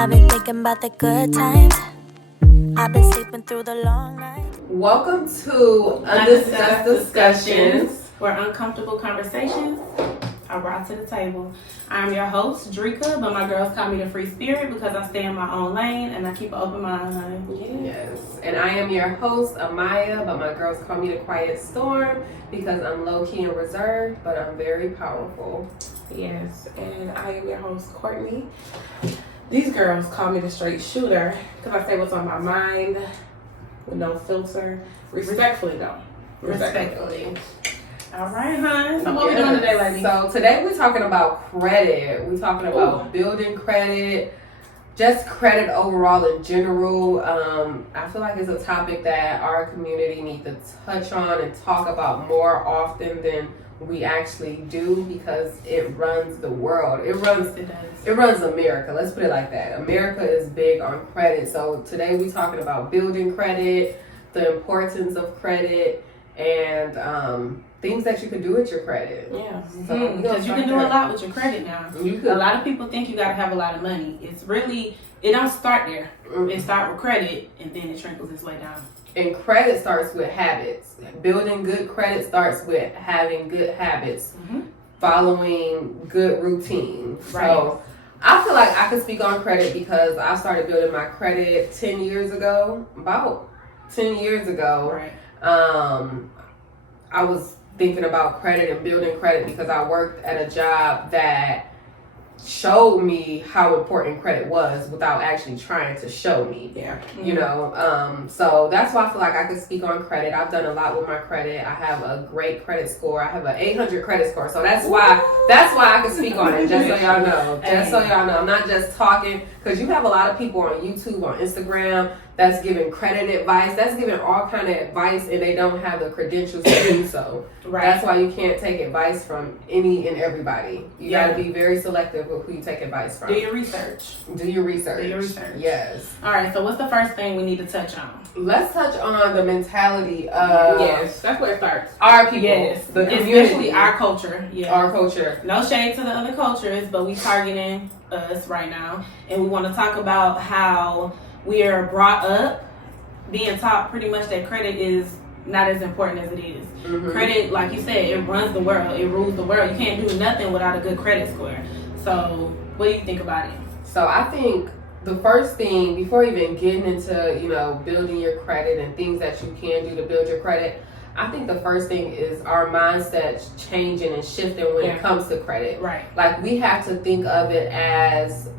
I've been thinking about the good times. I've been sleeping through the long night. Welcome to Undiscussed Discussions, where uncomfortable conversations are brought to the table. I'm your host, Drika, but my girls call me the free spirit because I stay in my own lane and I keep an open mind. Yes, and I am your host, Amiyah, but my girls call me the quiet storm because I'm low-key and reserved, but I'm very powerful. Yes, and I am your host, Courtney. These girls call me the straight shooter because I say what's on my mind with no filter. Respectfully, though. Respectfully. All right, hon. So what we doing today, ladies? So today we're talking about credit. We're talking about building credit, just credit overall in general. I feel like it's a topic that our community needs to touch on and talk about more often than we actually do because it runs the world. It runs America. Let's put it like that. America is big on credit. So today we're talking about building credit, the importance of credit, and things that you can do with your credit. Yeah, because you can do a lot with your credit now. A lot of people think you got to have a lot of money. It's really, it don't start there. It start with credit, and then it trickles its way down. And credit starts with habits. Building good credit starts with having good habits, following good routines. Right. So I feel like I could speak on credit because I started building my credit 10 years ago. About 10 years ago. Right. I was thinking about credit and building credit because I worked at a job that showed me how important credit was without actually trying to show me. Yeah. You know, so that's why I feel like I could speak on credit. I've done a lot with my credit. I have a great credit score. I have an 800 credit score. So that's why I could speak on it. Just so y'all know. Just so y'all know. I'm not just talking because you have a lot of people on YouTube, on Instagram that's giving credit advice. That's giving all kind of advice and they don't have the credentials to do so. Right. That's why you can't take advice from any and everybody. You got to be very selective with who you take advice from. Do your research. Do your research. Yes. All right, so what's the first thing we need to touch on? Let's touch on the mentality of Yes, that's where it starts. our people. Yes, the community. especially our culture. Yeah. Our culture. No shade to the other cultures, but we targeting us right now. And we want to talk about how we are brought up being taught pretty much that credit is not as important as it is. Credit, like you said, it runs the world. It rules the world. You can't do nothing without a good credit score. So what do you think about it? So I think the first thing, before even getting into, you know, building your credit and things that you can do to build your credit, I think the first thing is our mindset changing and shifting when it comes to credit. Right. Like we have to think of it as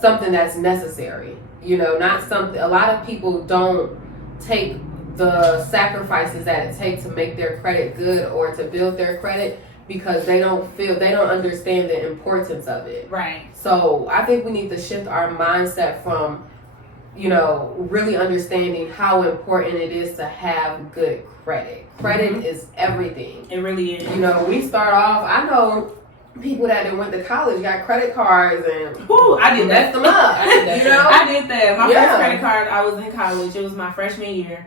something that's necessary. You know, not something, a lot of people don't take the sacrifices that it takes to make their credit good or to build their credit because they don't understand the importance of it. Right. So I think we need to shift our mindset from, you know, really understanding how important it is to have good credit. Credit is everything. It really is. You know, we start off, I know people that went to college got credit cards and I did that. messed them up. You know? I did that. My first credit card, I was in college. It was my freshman year.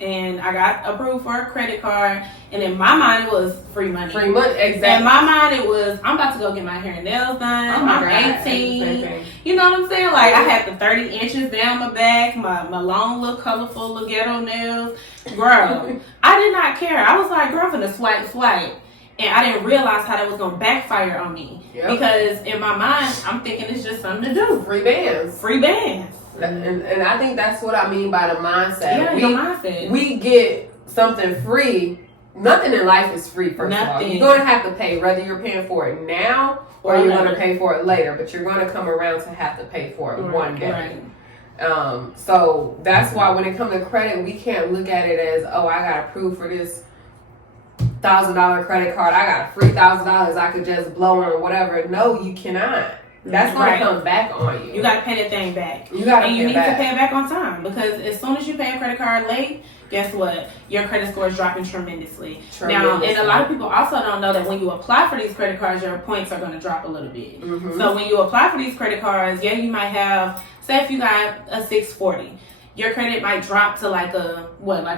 And I got approved for a credit card. And in my mind, it was free money. Free money, exactly. In my mind, it was, I'm about to go get my hair and nails done. I'm 18. You know what I'm saying? Like, I had the 30 inches down my back, my long, little, colorful, little ghetto nails. Girl, I did not care. I was like, girl, I'm finna swipe. And I didn't realize how that was going to backfire on me. Because in my mind, I'm thinking it's just something to do. Free bands. And I think that's what I mean by the mindset. Yeah, your mindset. We get something free. Nothing in life is free, first of all. You're going to have to pay, whether you're paying for it now or you're going to pay for it later. But you're going to come around to have to pay for it one day. Right. So that's why when it comes to credit, we can't look at it as, oh, I got approved for this $1,000 credit card. I got $3,000 I could just blow on or whatever. No, you cannot. That's going to come back on you. You got to pay that thing back. You need to pay it back on time because as soon as you pay a credit card late, guess what? Your credit score is dropping tremendously. Now, and a lot of people also don't know that when you apply for these credit cards, your points are going to drop a little bit. So when you apply for these credit cards, you might have, say if you got a 640 your credit might drop to like a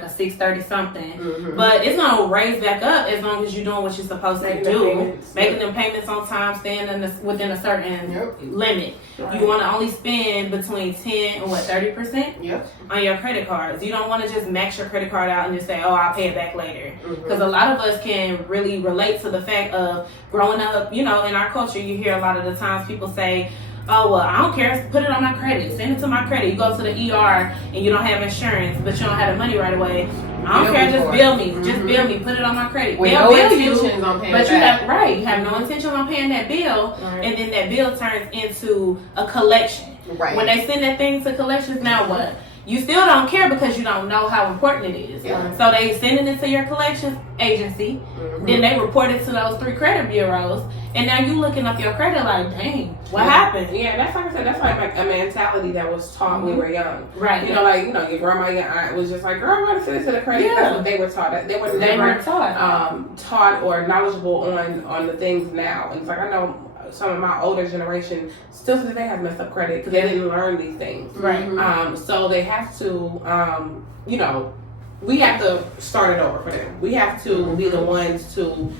630 something, Mm-hmm. but it's gonna raise back up as long as you're doing what you're supposed to do, making them payments on time, staying within a certain limit. Right. You want to only spend between 10 and 30% on your credit cards. You don't want to just max your credit card out and just say, "Oh, I'll pay it back later," because a lot of us can really relate to the fact of growing up. You know, in our culture, you hear a lot of the times people say, "Oh, well, I don't care. Put it on my credit. Send it to my credit." You go to the ER and you don't have insurance, but you don't have the money right away. I don't care. Just bill me. Just bill me. Put it on my credit. With They'll no bill you, intentions on paying but back. you have no intention on paying that bill, and then that bill turns into a collection. Right. When they send that thing to collections, now what? You still don't care because you don't know how important it is. Yeah. So they sending it to your collections agency, then they report it to those 3 credit bureaus, and now you looking up your credit like, dang, what happened? Yeah, that's like I said, that's like a mentality that was taught when we were young. Right. You know, like, your grandma, your aunt was just like, girl, I'm gonna send it to the credit. Yeah. That's what they were taught. They were never taught or knowledgeable on the things now. And it's like, I know some of my older generation still to this day have messed up credit because they didn't learn these things. Right. So they have to, we have to start it over for them. We have to be the ones to,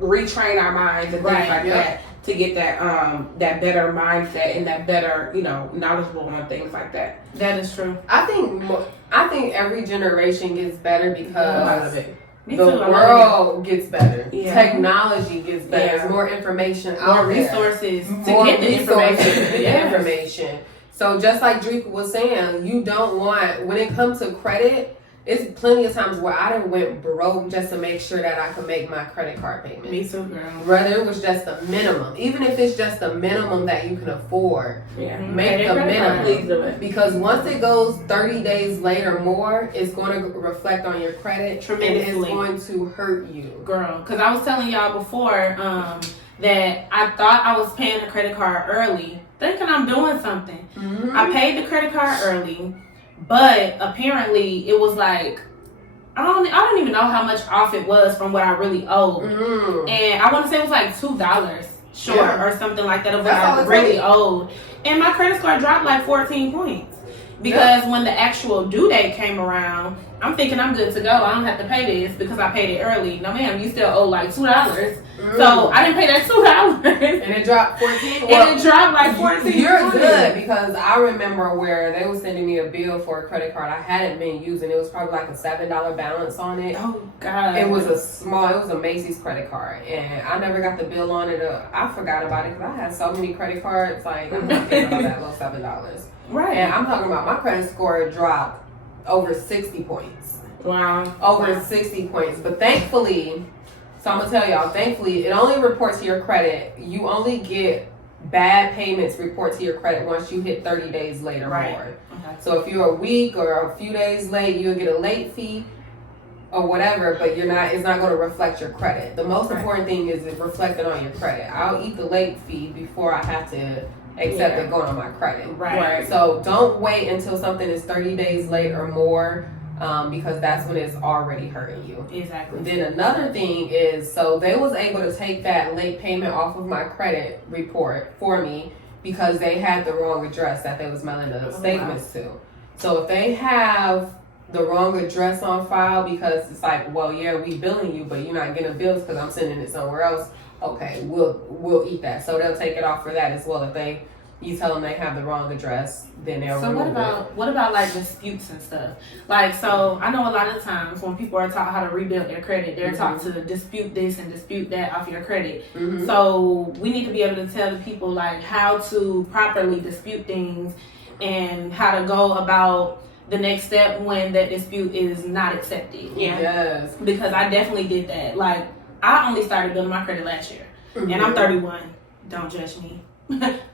retrain our minds and things like that to get that better mindset and that better, knowledgeable on things like that. That is true. I think every generation gets better because Me the too. world gets better. Yeah. Technology gets better. Yeah. There's more information More out there. resources to More get the resources information. to get the information. So just like Drika was saying, you don't want, when it comes to credit, it's plenty of times where I done went broke just to make sure that I could make my credit card payment. Me too, girl. Whether it was just the minimum, even if it's just the minimum that you can afford, make the minimum. Please do it. Because once it goes 30 days later more, it's going to reflect on your credit tremendously. And it's going to hurt you. Girl, because I was telling y'all before that I thought I was paying the credit card early, thinking I'm doing something. I paid the credit card early, but apparently it was like, I don't even know how much off it was from what I really owed. And I want to say it was like $2 short or something like that of what I really owed. And my credit score dropped like 14 points. Because when the actual due date came around, I'm thinking I'm good to go. I don't have to pay this because I paid it early. No, ma'am, you still owe like $2. So I didn't pay that $2. And it dropped 14? And it dropped like 14. You're good because I remember where they were sending me a bill for a credit card I hadn't been using. It was probably like a $7 balance on it. Oh, God. It was a Macy's credit card. And I never got the bill on it. I forgot about it because I had so many credit cards. Like, I'm not paying all that little $7. Right. And I'm talking about my credit score dropped over 60 points. Wow. Over 60 points. But thankfully, so I'm going to tell y'all, thankfully, it only reports to your credit. You only get bad payments report to your credit once you hit 30 days late or more. Okay. So if you're a week or a few days late, you'll get a late fee or whatever, but it's not going to reflect your credit. The most important thing is it reflecting on your credit. I'll eat the late fee before I have to accept it going on my credit. Right. So don't wait until something is 30 days late or more. Because that's when it's already hurting you. Exactly. Then another thing is, so they was able to take that late payment off of my credit report for me because they had the wrong address that they was mailing the statements to. So if they have the wrong address on file because it's like, well, yeah, we billing you, but you're not getting bills because I'm sending it somewhere else. Okay, we'll eat that. So they'll take it off for that as well. If you tell them they have the wrong address, then they'll remove it. What about like disputes and stuff? Like, so I know a lot of times when people are taught how to rebuild their credit, they're taught to dispute this and dispute that off your credit. So we need to be able to tell the people like how to properly dispute things and how to go about the next step when that dispute is not accepted. Yes. Because I definitely did that. Like, I only started building my credit last year. And I'm 31. Don't judge me.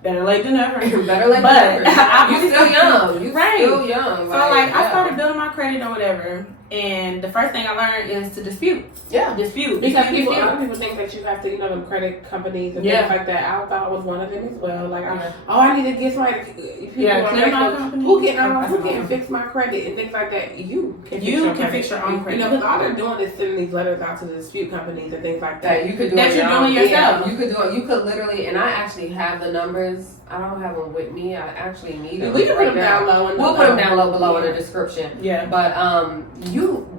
Better late than never. Better late than never. You're still young. You're still young. So I started building my credit or whatever. And the first thing I learned is to dispute. Yeah. Dispute. Because a Dispute. lot of people think that you have to, them credit companies and Yeah. things like that. I thought I was one of them as well. Like, I need to get somebody. People on clear my Facebook, company. who can fix my credit and things like that. You can fix your own credit. Because all they're doing is sending these letters out to the dispute companies and things like that. You could do that it you're doing yourself. Yeah, you could do it. You could literally, and I actually have the numbers. I don't have them with me. I actually need them. We can put them now. down low. We'll put them down low below in the description. Yeah. But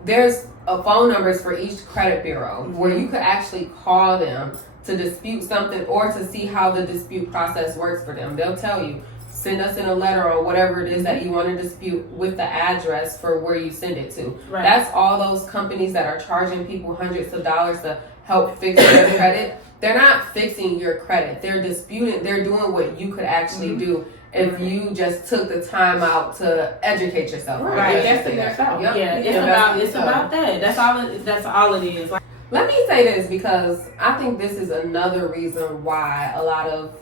there's phone numbers for each credit bureau where you could actually call them to dispute something or to see how the dispute process works for them. They'll tell you, send us in a letter or whatever it is that you want to dispute with the address for where you send it to. Right. That's all those companies that are charging people hundreds of dollars to help fix their credit. They're not fixing your credit. They're disputing. They're doing what you could actually do if you just took the time out to educate yourself. Right. Invest in yourself. Yep. Yeah, it's about that. That's all it is. Like, let me say this because I think this is another reason why a lot of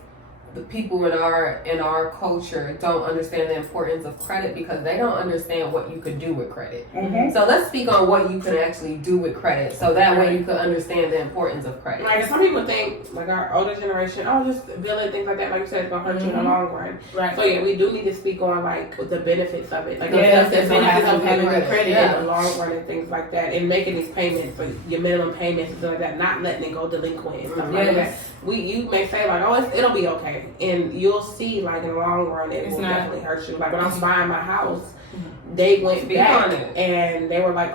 the people in our culture don't understand the importance of credit because they don't understand what you could do with credit. Mm-hmm. So let's speak on what you can actually do with credit so that way you can understand the importance of credit. Like some people think, like our older generation, just bill it, things like that. Like you said, it's gonna hurt you in the long run. Right. So yeah, we do need to speak on like the benefits of it, like the Yeah, stuff that's the gonna benefits happen of having with good credit. in the long run and things like that, and making these payments, like your minimum payments and stuff like that, not letting it go delinquent and stuff like that. You may say like, it'll be okay, and you'll see like in the long run it will definitely hurt you. Like when I was buying my house, they went back and they were like,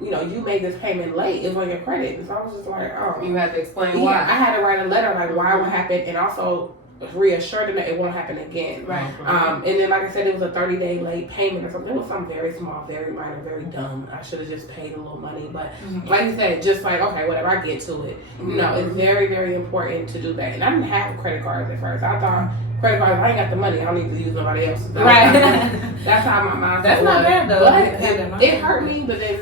you made this payment late. It's on your credit. And so I was just like, you have to explain why. why. I had to write a letter like why it would happen, and also reassure them that it won't happen again. Right. And then like I said, it was a 30-day late payment or something. It was something very small, very minor, very dumb. I should have just paid a little money, but like you said, just like okay, whatever, I get to it. No, it's very, very important to do that. And I didn't have credit cards at first. I thought credit cards, I ain't got the money, I don't need to use nobody else's. Right. That's how my mind. That's not bad though. But it hurt me, but then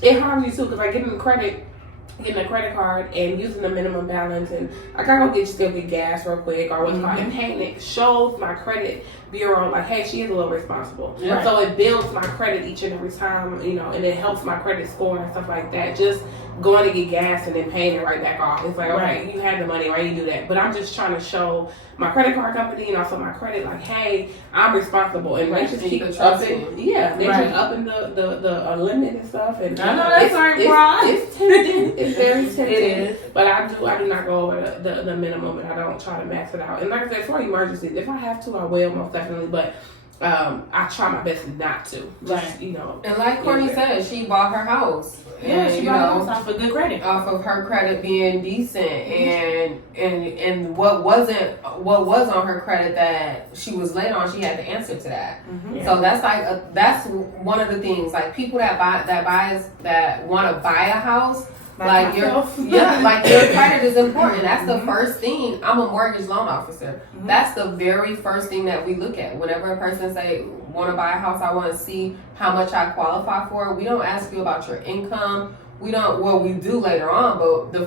it harmed me too because I getting a credit card and using the minimum balance, and I gotta still get gas real quick or what's called, and paying it shows my credit bureau like, hey, she is a little responsible. Yeah. So it builds my credit each and every time, and it helps my credit score and stuff like that. Just going to get gas and then paying it right back off. It's like, okay, you had the money, why you do that? But I'm just trying to show my credit card company and also my credit, like, hey, I'm responsible, and they just keep upping. Yeah, they just upping the limit and stuff. And I know that's it's tempting. It's very tempting. It is. But I do not go over the minimum, and I don't try to max it out. And like I said, for emergencies, if I have to, I will most definitely. But I try my best not to. Just, And like Courtney said, she bought her house. Yeah, she bought her house off of good credit. Off of her credit being decent, and what was on her credit that she was late on, she had to answer to that. So that's like that's one of the things. Like people that want to buy a house. Like your credit is important. That's the first thing. I'm a mortgage loan officer. That's the very first thing that we look at. Whenever a person say want to buy a house, I want to see how much I qualify for. We don't ask you about your income. We don't. Well, we do later on, but the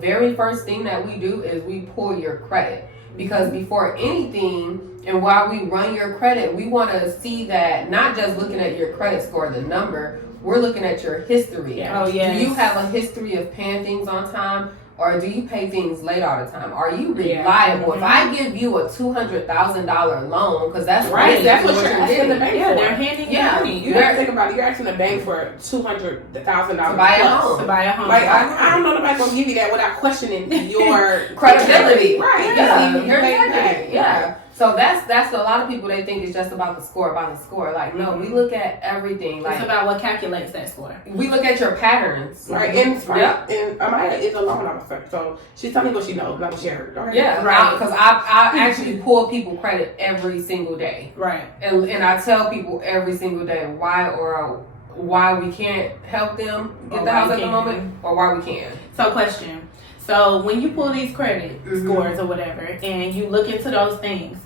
very first thing that we do is we pull your credit, because before anything and while we run your credit, we want to see that not just looking at your credit score, the number. We're looking at your history. Oh, yes. Do you have a history of paying things on time, or do you pay things late all the time? Are you reliable? If I give you a $200,000 loan, because that's right, that's what you're asking the bank for. They're handing you money. You have to think about it. You're asking the bank for $200,000 to buy a home. To buy a home. Like I don't know nobody's gonna give you that without questioning your credibility. Right? Your integrity. Yeah. So that's a lot of people, they think it's just about the score. Like, no, we look at everything. Like, it's about what calculates that score. We look at your patterns. Right. And Amiyah is a loan officer, so she's telling me what she knows, not what she heard. Okay? Yeah, right. Because I actually pull people credit every single day. Right. And I tell people every single day why we can't help them get the house at the moment, or why we can. So question. So when you pull these credit scores or whatever, and you look into those things,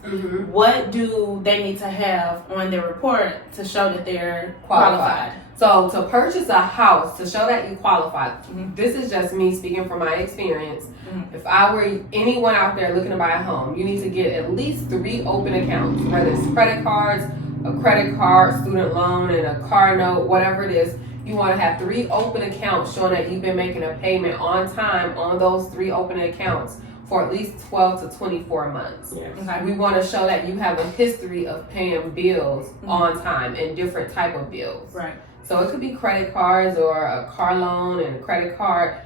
what do they need to have on their report to show that they're qualified? So to purchase a house, to show that you qualified, this is just me speaking from my experience. If I were anyone out there looking to buy a home, you need to get at least 3 open accounts, whether it's credit cards, a credit card, student loan, and a car note, whatever it is. You want to have 3 open accounts showing that you've been making a payment on time on those 3 open accounts for at least 12 to 24 months. Yes. Okay. We want to show that you have a history of paying bills on time and different type of bills. Right. So it could be credit cards or a car loan and a credit card.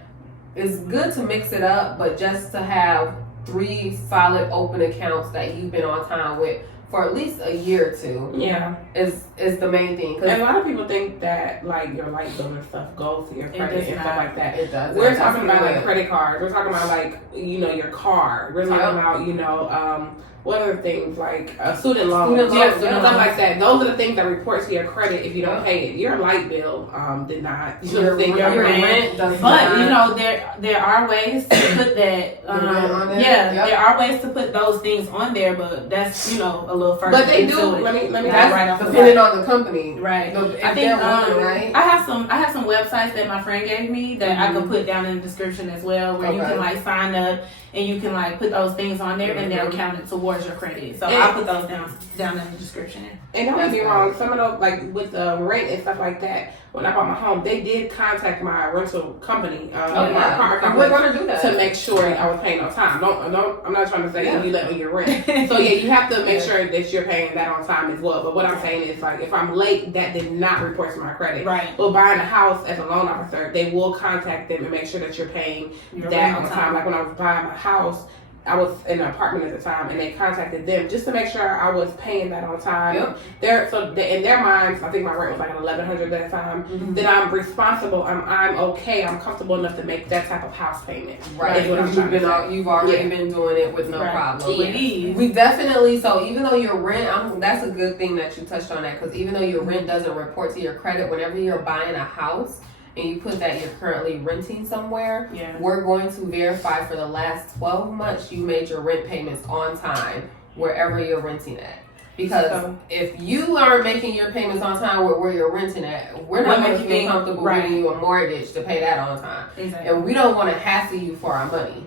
It's good to mix it up, but just to have 3 solid open accounts that you've been on time with for at least a year or 2 Yeah. is the main thing. And a lot of people think that like your light bill and stuff goes to your credit and stuff like that. It does. We're talking about like credit cards. We're talking about like, you know, your car. We're talking about, you know, what other things like student loans, stuff like that. Those are the things that report to your credit if you don't pay it. Your light bill did not. Your rent does but not. you know there are ways to put that. on there? There are ways to put those things on there, but that's, you know, a little further. But they do. into it. Let me That's right off the depending bat. on the company. Right. If I think they're willing, right? I have some websites that my friend gave me that I could put down in the description as well, where you can like sign up and you can like put those things on there and they'll count it towards your credit. So I'll put those down in the description. And don't get me wrong, some of those, like with the rent and stuff like that, when I bought my home, they did contact my rental company, my car company, we're gonna do that to make sure I was paying on time. I'm not trying to say you let me get rent. So yeah, you have to make sure that you're paying that on time as well. But what I'm saying is, like, if I'm late, that did not report to my credit. Right. But buying a house as a loan officer, they will contact them and make sure that you're paying that on time. Like when I was buying my house, I was in an apartment at the time, and they contacted them just to make sure I was paying that on time. In their minds, I think my rent was like $1,100 at the time. Then I'm responsible. I'm okay. I'm comfortable enough to make that type of house payment. Right. Is what I'm trying to say. You've already been doing it with no problem. Please. We definitely. So even though your rent, that's a good thing that you touched on that, because even though your rent doesn't report to your credit, whenever you're buying a house and you put that you're currently renting somewhere, we're going to verify for the last 12 months you made your rent payments on time wherever you're renting at. Because if you aren't making your payments on time where you're renting at, we're not going to feel comfortable giving you a mortgage to pay that on time. Exactly. And we don't want to hassle you for our money.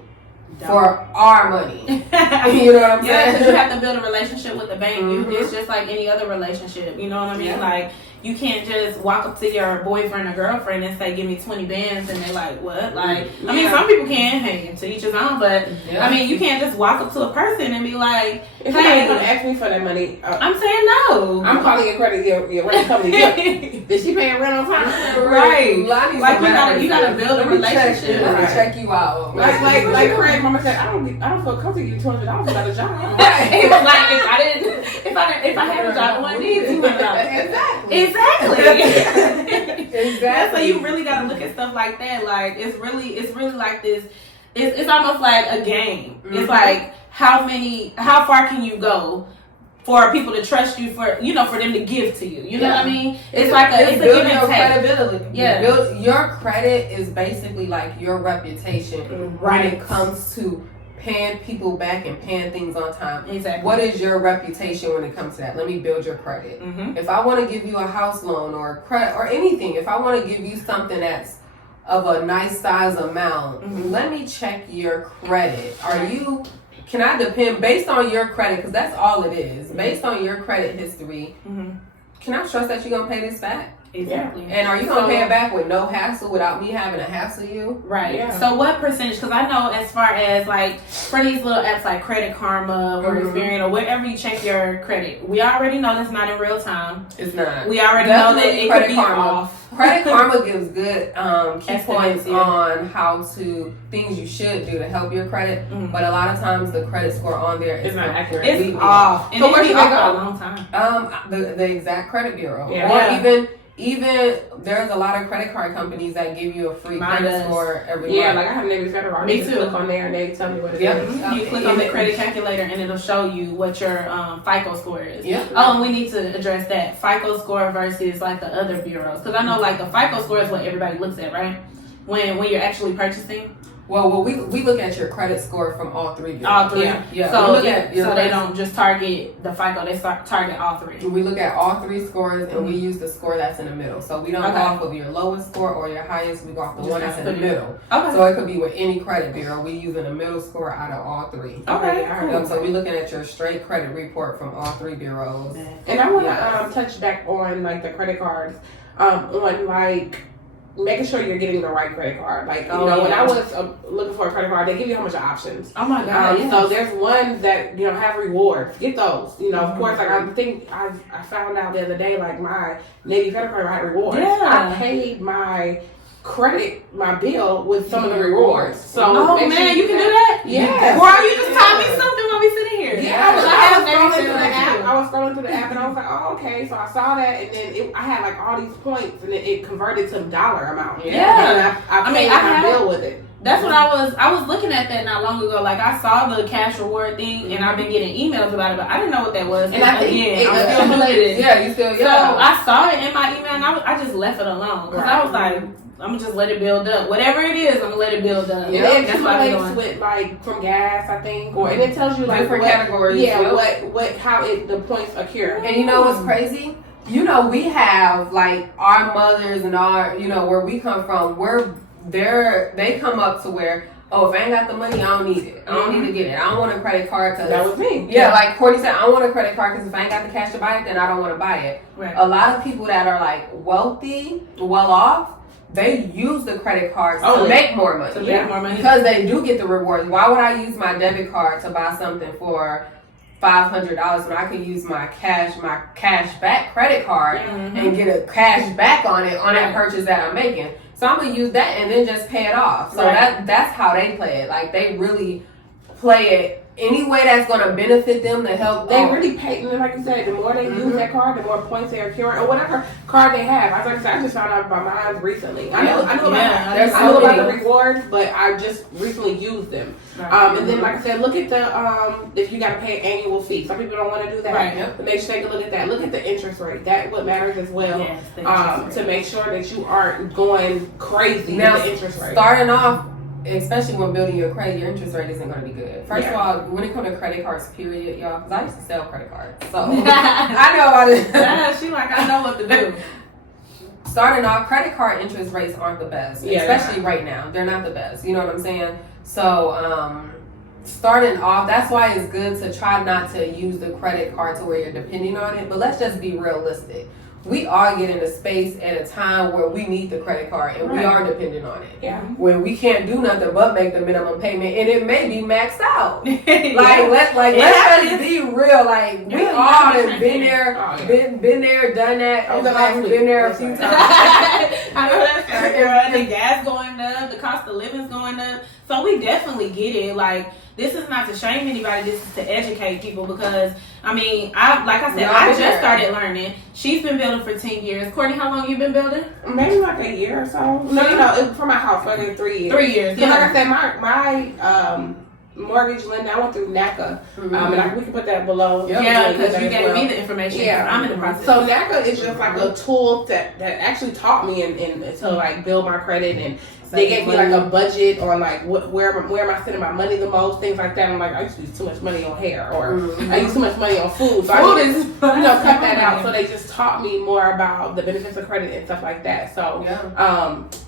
For our money. You know what I'm saying? Yeah, because you have to build a relationship with the bank. It's just like any other relationship. You know what I mean? Like, you can't just walk up to your boyfriend or girlfriend and say, give me 20 bands, and they're like, what? Like, I mean, some people can, hey, to each his own, but I mean, you can't just walk up to a person and be like, if hey, gonna ask me for that money, I'm saying no. I'm calling your credit, your rent company. Did she pay rent on time? Right. Like, you gotta build a relationship. Let me check you out. Like Craig, mama said, I don't feel comfortable giving you $200 without a job. Right. He was like, if I had a job, I wouldn't need $200. Exactly. So you really gotta look at stuff like that. Like, it's really like this. It's almost like a game. It's like how far can you go for people to trust you, for them to give to you. You know what I mean? It's like a give and take. Credibility. Yeah. Your credit is basically like your reputation when it comes to paying people back and paying things on time. Exactly. What is your reputation when it comes to that? Let me build your credit. If I want to give you a house loan or credit or anything, if I want to give you something that's of a nice size amount, let me check your credit. Can I depend based on your credit? Because that's all it is. Based on your credit history, can I trust that you're gonna pay this back? Exactly. And are you gonna pay it back with no hassle, without me having to hassle you? Right. Yeah. So what percentage? Because I know as far as like for these little apps like Credit Karma or Experian or wherever you check your credit, we already know that's not in real time. It's not. We already know that it could be off. Credit Karma gives good key points on things you should do to help your credit, but a lot of times the credit score on there is not accurate. It's off. And so where should I go? go? A long time. The exact credit bureau, or even there's a lot of credit card companies that give you a free credit score every month. Yeah, like I have Navy Federal. Me too. Click on there and they tell me what it is. You click on the credit calculator and it'll show you what your FICO score is. Yeah. Oh, and we need to address that FICO score versus like the other bureaus, because I know like the FICO score is what everybody looks at, right? When you're actually purchasing. Well, we look at your credit score from all three bureaus. All three. Yeah. So they don't just target the FICO; they target all three. We look at all three scores, and we use the score that's in the middle. So we don't go off of your lowest score or your highest. We go off the one that's in the middle. Okay. So it could be with any credit bureau. We using a middle score out of all three. Okay. Cool. So we're looking at your straight credit report from all three bureaus. And I want to touch back on like the credit cards. on like making sure you're getting the right credit card. Like, when I was looking for a credit card, they give you a bunch of options. Oh my God. So there's ones that, have rewards. Get those. Of course, like I think I found out the other day, like my Navy credit card had rewards. Yeah. I paid my bill with some of the rewards. So you can do that? Yeah. Or you just taught me something while we sitting here. Yeah, I was scrolling through the app and I was like, oh, okay. So I saw that, and then I had like all these points, and it converted to dollar amount. Yeah. And I paid my bill with it. That's what I was looking at that not long ago. Like, I saw the cash reward thing, and I've been getting emails about it, but I didn't know what that was. And I think I'm still new to this. Yeah, you still. Yeah. So I saw it in my email, and I just left it alone because I was like, I'm gonna just let it build up. Whatever it is, I'm gonna let it build up. Yeah, it accumulates with like from gas, I think, and it tells you like different categories. Yeah, how the points occur. And you know what's crazy? We have like our mothers and our, where we come from. They come up to where, if I ain't got the money, I don't need it. I don't need to get it. I don't want a credit card. That was me. Yeah, like Courtney said, I don't want a credit card because if I ain't got the cash to buy it, then I don't want to buy it. Right. A lot of people that are like wealthy, well off, they use the credit cards to make more money. Because they do get the rewards. Why would I use my debit card to buy something for $500 when I could use my cash back credit card and get a cash back on that purchase that I'm making? So I'm gonna use that and then just pay it off. So that's how they play it. Like, they really play it any way that's gonna benefit them to help. They really pay. And like you said, the more they use that card, the more points they are accruing, or whatever card they have. I just found out about mine recently. I know about the rewards, but I just recently used them. And then, like I said, look at the if you got to pay an annual fee. Some people don't want to do that. Right. Make sure take a look at that. Look at the interest rate. That what matters as well. Yes, to make sure that you aren't going crazy with the interest rate. Starting off, especially when building your credit, your interest rate isn't going to be good. First of all, when it comes to credit cards, period, y'all, because I used to sell credit cards, so I know about it. I know what to do. Starting off, credit card interest rates aren't the best, especially right now. They're not the best. You know what I'm saying? So, starting off, that's why it's good to try not to use the credit card to where you're depending on it. But let's just be realistic. We are getting a space at a time where we need the credit card and we are dependent on it. Yeah. Where we can't do nothing but make the minimum payment, and it may be maxed out. Let's be real. Like, we all have been there, been there, done that. I've been there a few times. I know that's right, girl. The gas going up, the cost of living's going up. So we definitely get it. Like, this is not to shame anybody. This is to educate people because, I just started learning. She's been building for 10 years. Courtney, how long you been building? Maybe like a year or so. No, for my house, like 3 years. 3 years. Yeah, like I said, my mortgage lender, I went through NACA. And we can put that below. Yeah, because you gave me the information. Yeah. I'm in the process. So NACA is just like a tool that actually taught me to like build my credit, and they gave me like a budget on like where am I spending my money the most, things like that. I'm like, I used to use too much money on hair, or I use too much money on food. So I need to cut that out. So they just taught me more about the benefits of credit and stuff like that. So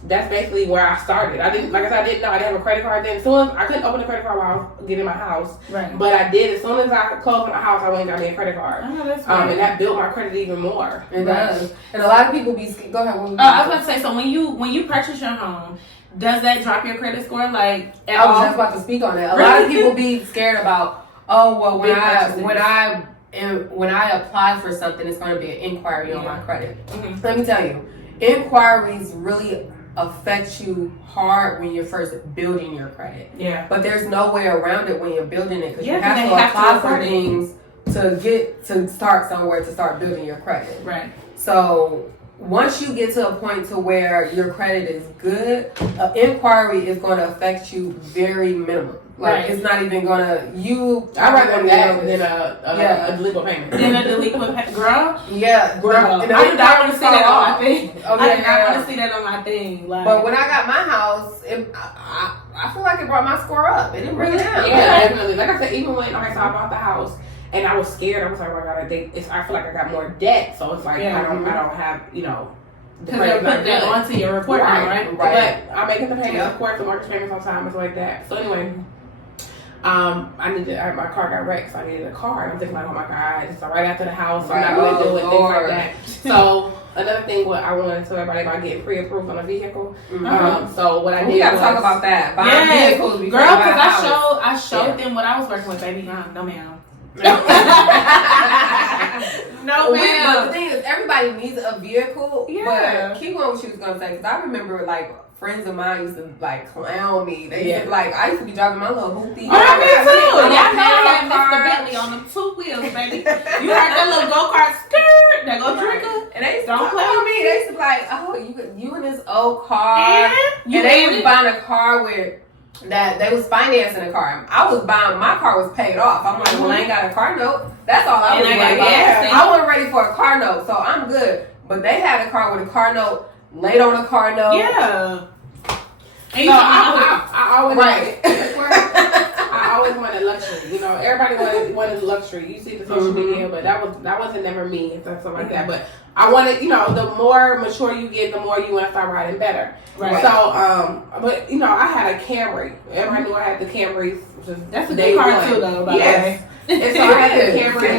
that's basically where I started. I didn't know I didn't have a credit card then. I couldn't open a credit card while I was getting my house. Right. But I did as soon as I closed my house. I went and got me a credit card. Oh, that's right. And that built my credit even more. It does. And a lot of people go ahead. I was about to say, so when you purchase your home, does that drop your credit score? Like, I was just about to speak on that. A lot of people be scared about, when I apply for something, it's going to be an inquiry on my credit. Mm-hmm. Let me tell you, inquiries really affect you hard when you're first building your credit. Yeah. But there's no way around it when you're building it, because you have to apply for things to start somewhere, to start building your credit. Right. So once you get to a point to where your credit is good, an inquiry is going to affect you very minimum. Like, it's not even going to, I'd rather that than a delinquent payment. Than a delinquent payment. Girl? Yeah. Girl. I did not want to see that on my thing. I did not want to see that on my thing. Like, but when I got my house, I feel like it brought my score up. It didn't bring it down. Yeah, definitely. Like I said, even when I bought the house, and I was scared. I was like, oh my God, I feel like I got more debt. So it's like, I don't have, because they'll put that onto your report, right? But I'm making the payments, of course, the mortgage payments on time and stuff like that. So anyway, My car got wrecked, so I needed a car. And I'm thinking like, oh my God, it's right after the house, so I'm not going to do it, things like that. So another thing, what I wanted to tell everybody about getting pre-approved on a vehicle. So what I did, we got to talk about that. Buying vehicles, girl, because I showed them what I was working with, baby. No, ma'am. No, ma'am. But the thing is, everybody needs a vehicle. But keep on what she was gonna say, because I remember like friends of mine used to like clown me. They used to like, I used to be driving my little hoopty. Oh, me too. Y'all know I had Mr. Bentley on them 2 wheels, baby. You heard that little go-kart skirt? That go Drika. And they used to don't play with me. They used to be like, oh, you in this old car. And they was buying a car with that they was financing a car. I was buying, my car was paid off. I'm like, well, I ain't got a car note. That's all I was worried about. I wasn't ready for a car note, so I'm good. But they had a car with a car note, late on a car note. Yeah. And so I always I always wanted luxury. You know, everybody wanted luxury. You see the social media, but that wasn't never me and stuff like that. But I wanted, you know, the more mature you get, the more you want to start riding better. Right. So, but you know, I had a Camry. Everybody knew I had the Camrys. That's a good car too, though. By the way. And so I had the Camry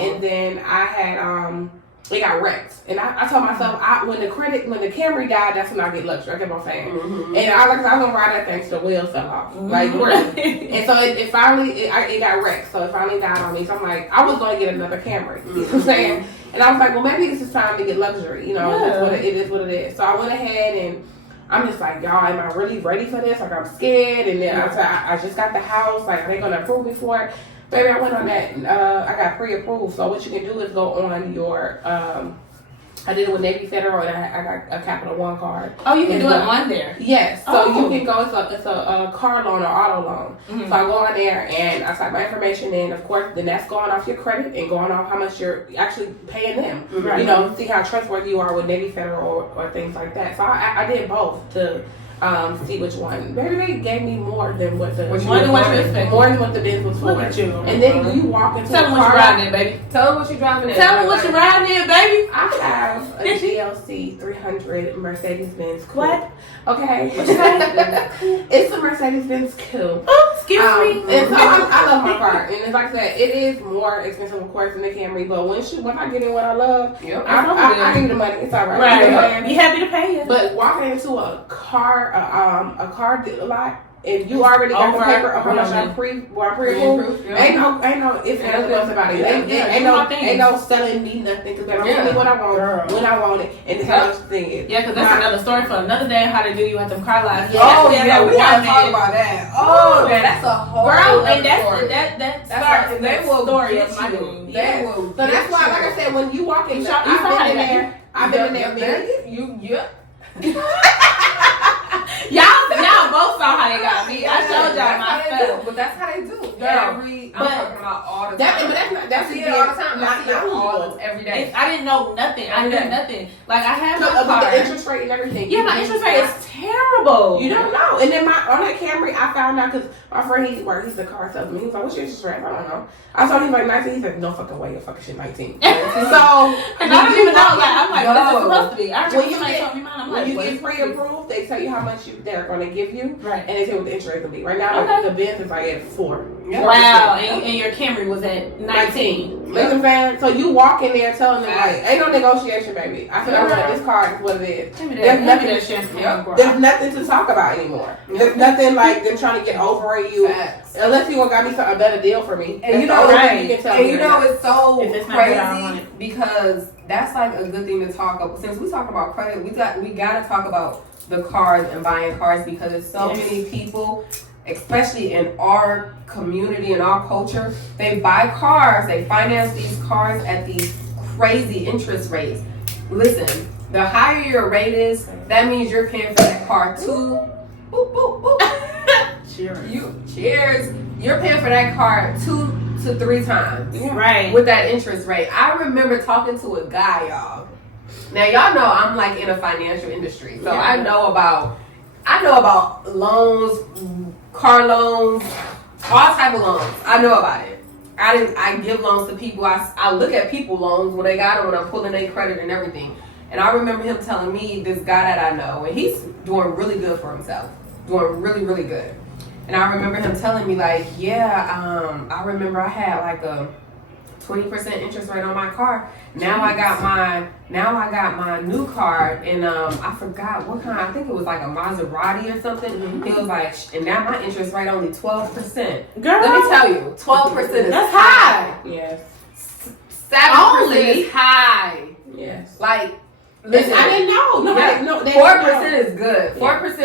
and then I had it got wrecked. And I told myself, when the Camry died, that's when I get luxury. I kept on saying. And I was gonna ride that thing till the wheels fell off. Like, and so it finally got wrecked. So it finally died on me. So I'm like, I was gonna get another Camry. You know what I'm saying? And I was like, well, maybe this is time to get luxury. You know, it is what it is. So I went ahead and I'm just like, y'all, am I really ready for this? Like, I'm scared. And then I just got the house. Like, are they gonna approve me for it? Baby, I went on that and I got pre-approved. So what you can do is go on your, I did it with Navy Federal and I got a Capital One card. Oh, you can do it on there? Yes. So you can go, it's a car loan or auto loan. So I go on there and I type my information in. Of course, then that's going off your credit and going off how much you're actually paying them. You know, see how trustworthy you are with Navy Federal or things like that. So I did both to see which one. Baby, they gave me more than what the Benz was for. Look at you. And then when you walk into Tell them what you're riding in, baby. Tell them what you're driving in. Tell them what you're riding in, baby. I have a GLC 300 Mercedes-Benz Coupe. What? Okay. What you say? It's a Mercedes-Benz Coupe. Oh, excuse me. And so I love my car. And it's like I said, it is more expensive, of course, than the Camry. But when I get in what I love, I give you the money. It's all right. Right. Be happy to pay it. But walking into a car lot and you already got the paper of how much I'm pre-approved. Ain't no if and nothing about it. Ain't no selling me nothing because they don't tell me what I want when I want it, and how much thing is. Yeah, because that's another story for another day. How to do you at them car lots? We gotta talk about that. Oh, man, that's a whole girl, and story. That's the story of my dream. So that's why, like I said, when you walk in, I've been in there. Y'all both saw how they got me. I showed y'all my stuff. But that's how they do. I'm talking about all the time. But that's all the time. Not every day. I didn't know nothing. I knew nothing. Like I have my car. The interest rate and everything. Yeah, my interest rate is terrible. You don't know. And then on that Camry, I found out because my friend he's a car salesman. He was like, "What's your interest rate?" I don't know. I told him like 19. He said, "No fucking way, your fucking shit 19." So and I don't even know. Like I'm like, what's it supposed to be? I remember somebody told me mine. I'm like, when you get pre-approved, they tell you how much they're going to give you, right? And they tell you what the interest rate will be. Right now, the Benz is like at 4. Wow, and your Camry was at 19. You know what I'm saying? So you walk in there telling them like, ain't no negotiation, baby. I said, I want this car is what it is. There's nothing to talk about anymore. There's nothing like them trying to get over you. Unless you got me a better deal for me. And you know, it's so crazy because that's like a good thing to talk about. Since we talk about credit, we got to talk about the cars and buying cars because there's so many people, especially in our community and our culture, they buy cars, they finance these cars at these crazy interest rates. Listen, the higher your rate is, that means you're paying for that car too. Boop, boop, boop. Cheers. You're paying for that car 2 to 3 times. Right. With that interest rate. I remember talking to a guy, y'all. Now y'all know I'm like in a financial industry. So I know about loans, car loans, all type of loans. I know about it. I give loans to people. I look at people loans when they got them and I'm pulling their credit and everything. And I remember him telling me, this guy that I know, and he's doing really good for himself. Doing really, really good. And I remember him telling me like, I remember I had like a 20% interest rate on my car. Now I got my new car, and I forgot what kind. I think it was like a Maserati or something. Mm-hmm. He was like, and now my interest rate only 12%. Girl, let me tell you, 12% is that's high. Yes. 7% is high. Yes. Like, listen, I didn't know. No, yeah, no, 4% is good. 4% is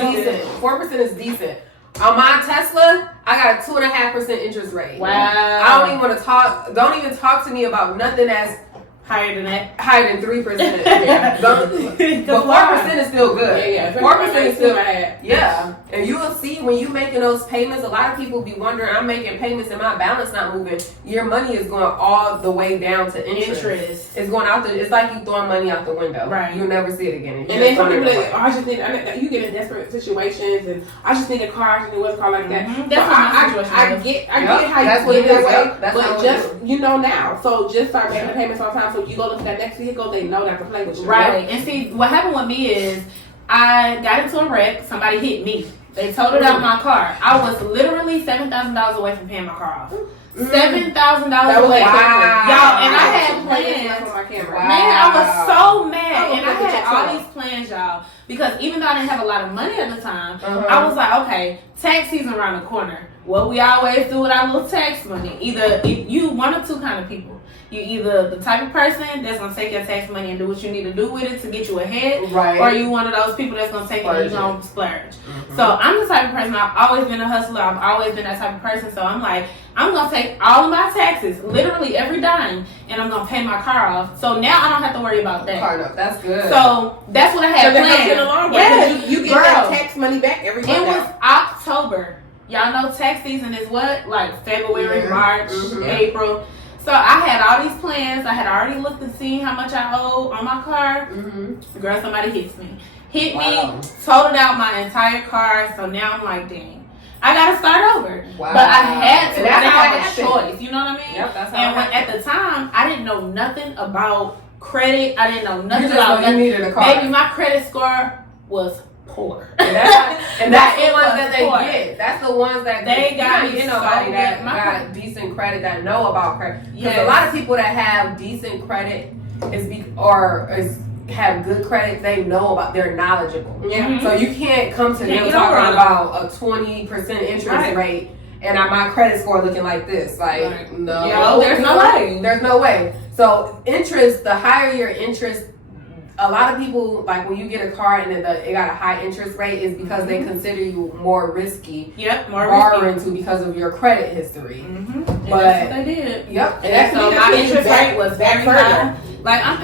decent. 4% is decent. On my Tesla, I got a 2.5% interest rate. Wow. I don't even want to talk. Don't even talk to me about nothing that's higher than that. Higher than 3%. Yeah. But 4% is still good. Yeah. 4% is still bad. Yeah. And you will see when you making those payments. A lot of people be wondering, I'm making payments and my balance not moving. Your money is going all the way down to interest. It's going out the. It's like you throwing money out the window. Right. You'll never see it again. And then some people like, I just need. You get in desperate situations, and I just need a car. I just need what's called like that. Mm-hmm. That's I get how that's you get that way. That's but just now. So just start making the payments on time. So you go look at that next vehicle, they know not to play with you. Right. And see, what happened with me is I got into a wreck. Somebody hit me. They totaled out my car. I was literally $7,000 away from paying my car off. $7,000 away. Wow. Y'all, and I had plans. Wow. Man, I was so mad. And I had all these plans, y'all. Because even though I didn't have a lot of money at the time, I was like, okay, tax season around the corner. What we always do with our little tax money. Either you one or two kind of people. You either the type of person that's gonna take your tax money and do what you need to do with it to get you ahead, right? Or you one of those people that's gonna take it and you gonna splurge. Mm-hmm. So I'm the type of person. I've always been a hustler. I've always been that type of person. So I'm like, I'm gonna take all of my taxes, literally every dime, and I'm gonna pay my car off. So now I don't have to worry about that. Car note, that's good. So that's what I had planned. Yeah, you get that tax money back every month. It was October. Y'all know tax season is what? Like February, March, April. So I had all these plans. I had already looked and seen how much I owed on my car. Girl, somebody hits me. Hit me, totaled out my entire car. So now I'm like, dang, I gotta start over. Wow. But I had to. I didn't have a choice. You know what I mean? Yep, that's how and when, at the time, I didn't know nothing about credit. I didn't know nothing about nothing. You needed a car. Baby, my credit score was poor. And that's the ones that they get. That's the ones that they got. You know, nobody that got decent credit that know about credit. Because a lot of people that have decent credit have good credit. They know about. They're knowledgeable. Mm-hmm. So you can't come to them talking about a 20% interest rate and my credit score looking like this. Like no, there's no way. There's no way. So interest. The higher your interest. A lot of people, like when you get a car and it got a high interest rate, is because they consider you more risky. Yep, more borrowing to because of your credit history. But that's what they did. Yep. And so my interest rate was very high. Like I'm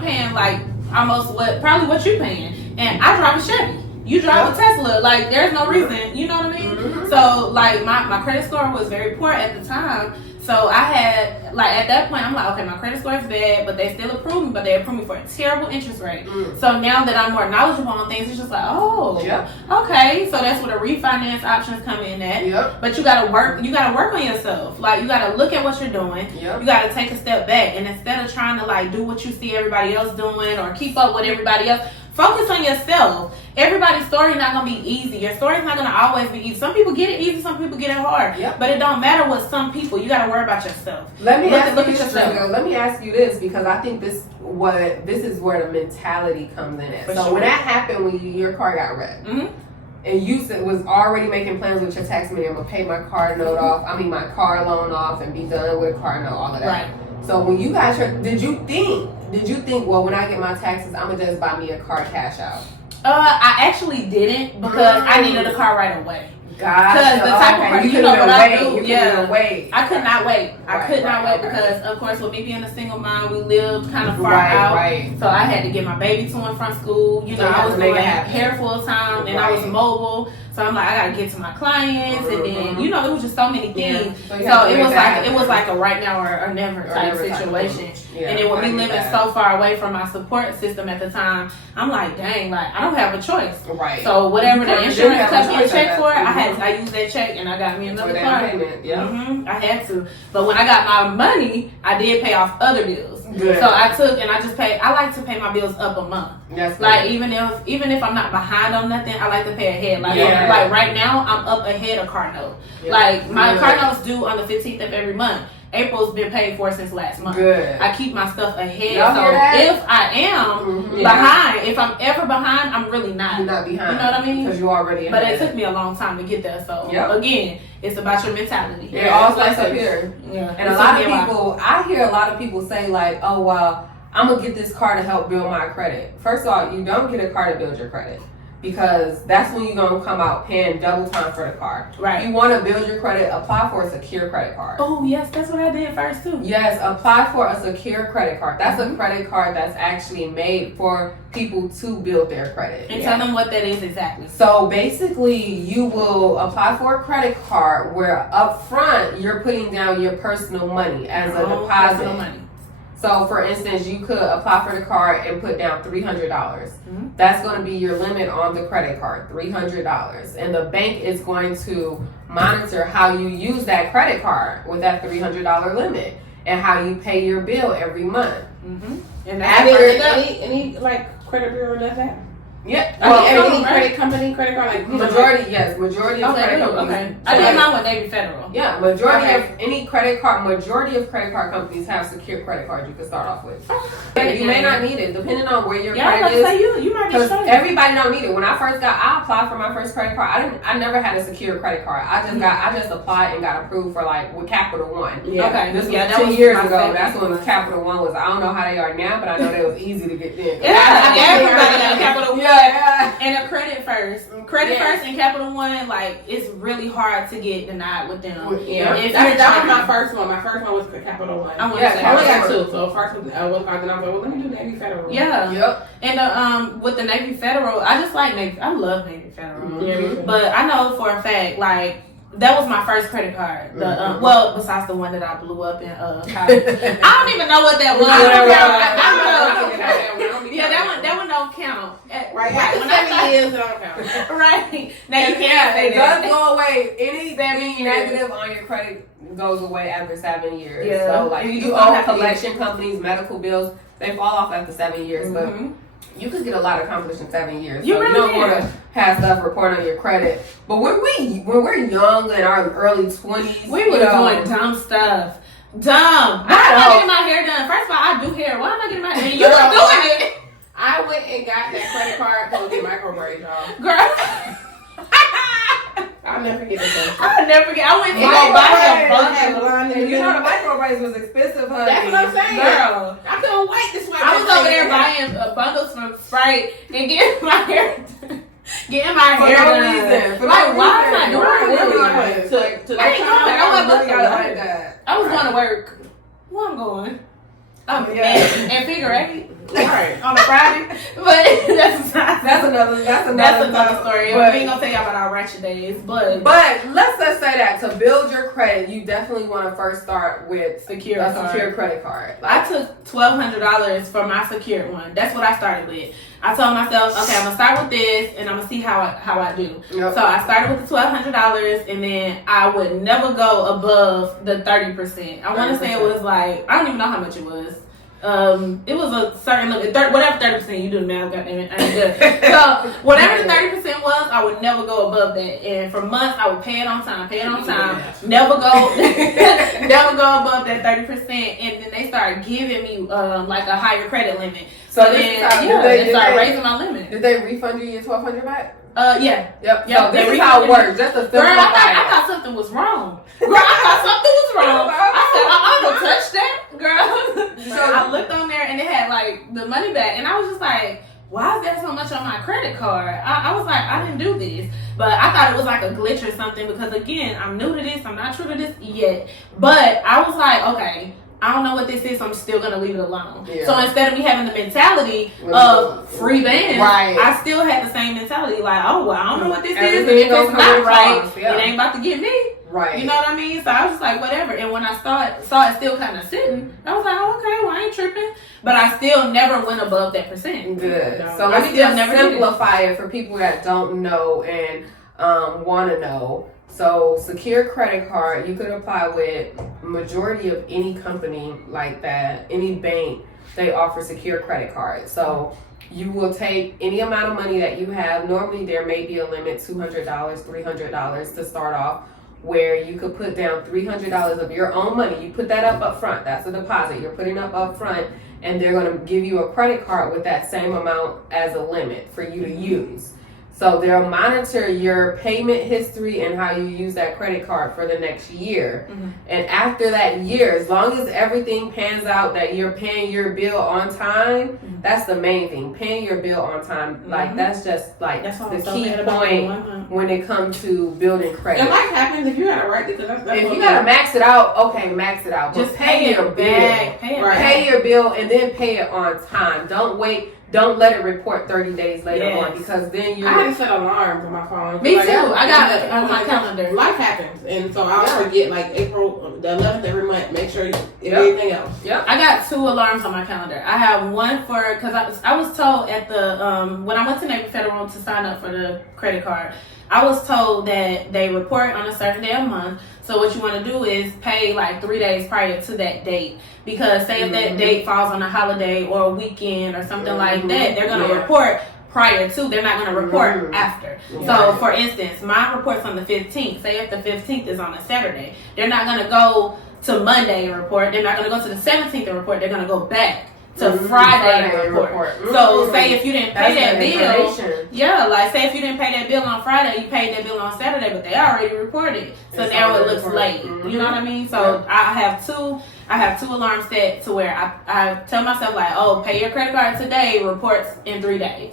paying like almost probably what you paying. And I drive a Chevy. You drive a Tesla. Like there's no reason. You know what I mean? So like my credit score was very poor at the time. So I had, like, at that point, I'm like, okay, my credit score is bad, but they still approve me, but they approve me for a terrible interest rate. So now that I'm more knowledgeable on things, it's just like, okay, so that's where the refinance options come in at. But you gotta work on yourself. Like, you gotta look at what you're doing. You gotta take a step back, and instead of trying to, like, do what you see everybody else doing or keep up with everybody else, focus on yourself. Everybody's story is not gonna be easy. Your story is not gonna always be easy. Some people get it easy, some people get it hard. But it don't matter what some people. You gotta worry about yourself. Let me ask you this because I think this is where the mentality comes in at. When that happened, when your car got wrecked, and you was already making plans with your tax money, I'm gonna pay my car note off. I mean my car loan off and be done with car note, all of that. Right. So when you got did you think, well, when I get my taxes, I'm gonna just buy me a car cash out? I actually didn't because I needed a car right away. Because the type of person, you know what I do. I could not wait. I could not wait because, of course, with me being a single mom, we lived kind of far out. So I had to get my baby to and from school. You know, I was doing hair full time and I was mobile. So I'm like, I gotta get to my clients, and then you know, it was just so many things. So it was like a right now or never type situation. And then with me living so far away from my support system at the time, I'm like, dang, like I don't have a choice. So whatever the insurance cut me a check for, I used that check and I got me another car. I had to. But when I got my money, I did pay off other bills. Good. So I took and I just paid. I like to pay my bills up a month. That's good. Like even if I'm not behind on nothing, I like to pay ahead. Like Yeah. like right now, I'm up ahead of car note. Yeah. Like my Good. car note's due on the 15th of every month. April's been paid for since last month. Good. I keep my stuff ahead. Y'all So hear that? if I am behind, if I'm ever behind, I'm really not. You're not behind. You know what I mean? Because you already But ahead. it took me a long time to get there. So Yep. again, it's about your mentality. It all starts up here. Yeah. And a lot of people, I hear a lot of people say like, oh, well, I'm going to get this car to help build my credit. First of all, you don't get a car to build your credit because that's when you're going to come out paying double time for the car. Right. You want to build your credit, apply for a secure credit card. Oh, yes, that's what I did first too. Yes, apply for a secure credit card. That's a credit card that's actually made for people to build their credit. And tell them what that is exactly. So basically, you will apply for a credit card where up front you're putting down your personal money as a deposit. Personal money. So, for instance, you could apply for the card and put down $300. That's going to be your limit on the credit card, $300. And the bank is going to monitor how you use that credit card with that $300 limit and how you pay your bill every month. And That's any like credit bureau does that? Yeah. Any credit company, credit card, like Majority of credit companies. Okay. I did mine with Navy Federal. Yeah, majority of credit card companies have secure credit cards you can start off with. You may not need it, depending on where your credit is. You might be Because straight. everybody don't need it. When I applied for my first credit card. I never had a secure credit card. I just applied and got approved for like with Capital One. Yeah. Okay. This was that 10 was years my ago. second. That's when Capital One was. I don't know how they are now, but I know they was easy to get in. Yeah, everybody got Capital One. Yeah. And a Credit First. Credit First and Capital One, like, it's really hard to get denied with them. Yeah. That was my first one. My first one was Capital One. I want Yeah, to say I only that. got two. So first was card, and I was like, well, let me do Navy Federal. Yeah. Yep. And with the Navy Federal, I just like Navy. I love Navy Federal. Mhm. But I know for a fact, like, that was my first credit card. Well, besides the one that I blew up in college. I don't even know what that was. I don't know. Yeah, that one don't count. Right. After 7 years, it don't count. Right. Now you can't say It does that. go away. Anything negative on your credit goes away after 7 years. Yeah. So like And you you just don't owe have to collection companies, medical bills, they fall off after 7 years. But you could get a lot accomplished in 7 years. You so really you don't can. want to have stuff report on your credit. But when we're young in our early 20s, We were doing dumb stuff. Dumb. Why am I getting my hair done? First of all, I do hair. Why am I getting my hair? You were doing it. I went and got that credit card to get micro braids, y'all. Girl. I'll never forget this. I'll never forget. I went to Micro go buy braids. some buns. And you know the micro braids was expensive, honey. That's what I'm saying. Girl. I couldn't wait to swipe. I was over there buying bundles from Sprite and getting my hair done. Getting my For hair no done. reason. For Like, no why reason. am I doing this? Like, I ain't going. I wasn't really going gotta to like work. that. I was going to work. Where I'm going? Yeah. And figure eight Right. on a Friday. But that's another story. But, We ain't gonna tell y'all about our ratchet days, but let's just say that to build your credit, you definitely want to first start with secure a card. secure credit card. I took $1,200 for my secured one. That's what I started with. I told myself, okay, I'm gonna start with this, and I'm gonna see how I do. Yep. So I started with the $1,200, and then I would never go above the 30%. I want to say it was like, I don't even know how much it was. It was a certain limit, whatever 30% you do the math, goddammit, I ain't good. So whatever the 30% was, I would never go above that. And for months, I would pay it on time, never go, never go above that 30%. And then they started giving me like a higher credit limit. So then, they started raising my limit. Did they refund you your $1,200 back? Yeah. Yep. Yep. So this is how it works. Just a Girl, simple I thought something was wrong. Girl, I thought something was wrong. I said, I'm gonna touch that, girl. So I looked on there and it had like the money back, and I was just like, why is there so much on my credit card? I was like, I didn't do this. But I thought it was like a glitch or something because again, I'm new to this. I'm not true to this yet. But I was like, okay, I don't know what this is, so I'm still gonna leave it alone. Yeah. So instead of me having the mentality of free bands, right. I still had the same mentality, like, oh well, I don't know what this is, and if it's not right, it ain't about to get me. Right. You know what I mean? So I was just like, whatever. And when I saw it still kind of sitting, I was like, oh, okay, well, I ain't tripping. But I still never went above that percent. Good. No. So let's just simplify it for people that don't know and want to know. So secure credit card, you could apply with majority of any company like that, any bank, they offer secure credit cards. So you will take any amount of money that you have. Normally there may be a limit, $200, $300 to start off, where you could put down $300 of your own money. You put that up front. That's a deposit you're putting up front, and they're going to give you a credit card with that same amount as a limit for you to use. So they'll monitor your payment history and how you use that credit card for the next year. And after that year, as long as everything pans out that you're paying your bill on time, that's the main thing. Paying your bill on time, like that's just like the key point when it comes to building credit. And life happens if you gotta write it, because that's if you gotta max it out, okay, max it out. Just but pay your bill. Pay your bill and then pay it on time. Don't wait. Don't let it report 30 days later on, because then you. I had to set alarms on my phone. Me too. I got it on my calendar. Life happens, and so I'll forget like April the 11th every month. Make sure anything else. Yep. I got 2 alarms on my calendar. I have one for because I was told at the when I went to Navy Federal to sign up for the credit card, I was told that they report on a certain day a month. So what you want to do is pay like 3 days prior to that date. Because say if that date falls on a holiday or a weekend or something like that, they're going to report prior to. They're not going to report after. So for instance, my report's on the 15th. Say if the 15th is on a Saturday, they're not going to go to Monday and report. They're not going to go to the 17th and report. They're going to go back to Friday and report. So say if you didn't pay that bill, like say if you didn't pay that bill on Friday, you paid that bill on Saturday, but they already reported. So now it looks late. You know what I mean? So I have two alarms set to where I tell myself like, oh, pay your credit card today, reports in 3 days.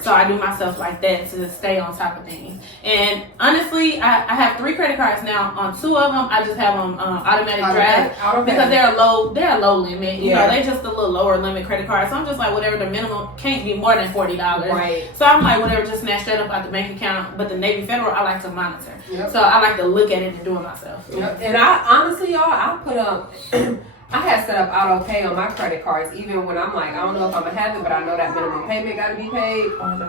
So I do myself like that to stay on top of things. And honestly, I have 3 credit cards now. On 2 of them, I just have them automatic draft because they're a low limit. You know, they're just a little lower limit credit card. So I'm just like, whatever the minimum can't be more than $40. Right. So I'm like, whatever, just snatch that up out the bank account. But the Navy Federal, I like to monitor. So I like to look at it and do it myself. And I honestly, y'all, I put up. I had set up auto pay on my credit cards, even when I'm like, I don't know if I'm gonna have it, but I know that minimum payment got to be paid.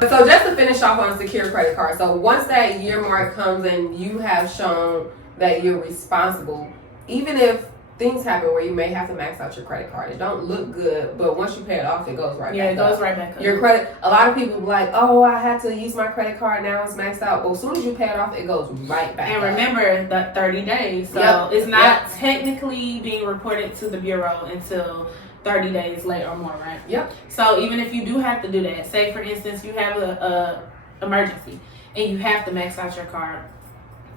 So just to finish off on a secure credit card, so once that year mark comes and you have shown that you're responsible, even if things happen where you may have to max out your credit card, it don't look good, but once you pay it off, it goes right back up. Yeah, it goes right back up. Your credit, a lot of people be like, oh, I had to use my credit card, now it's maxed out. But as soon as you pay it off, it goes right back up. And remember that 30 days. So it's not technically being reported to the Bureau until 30 days later or more, right? So even if you do have to do that, say for instance, you have a emergency and you have to max out your card,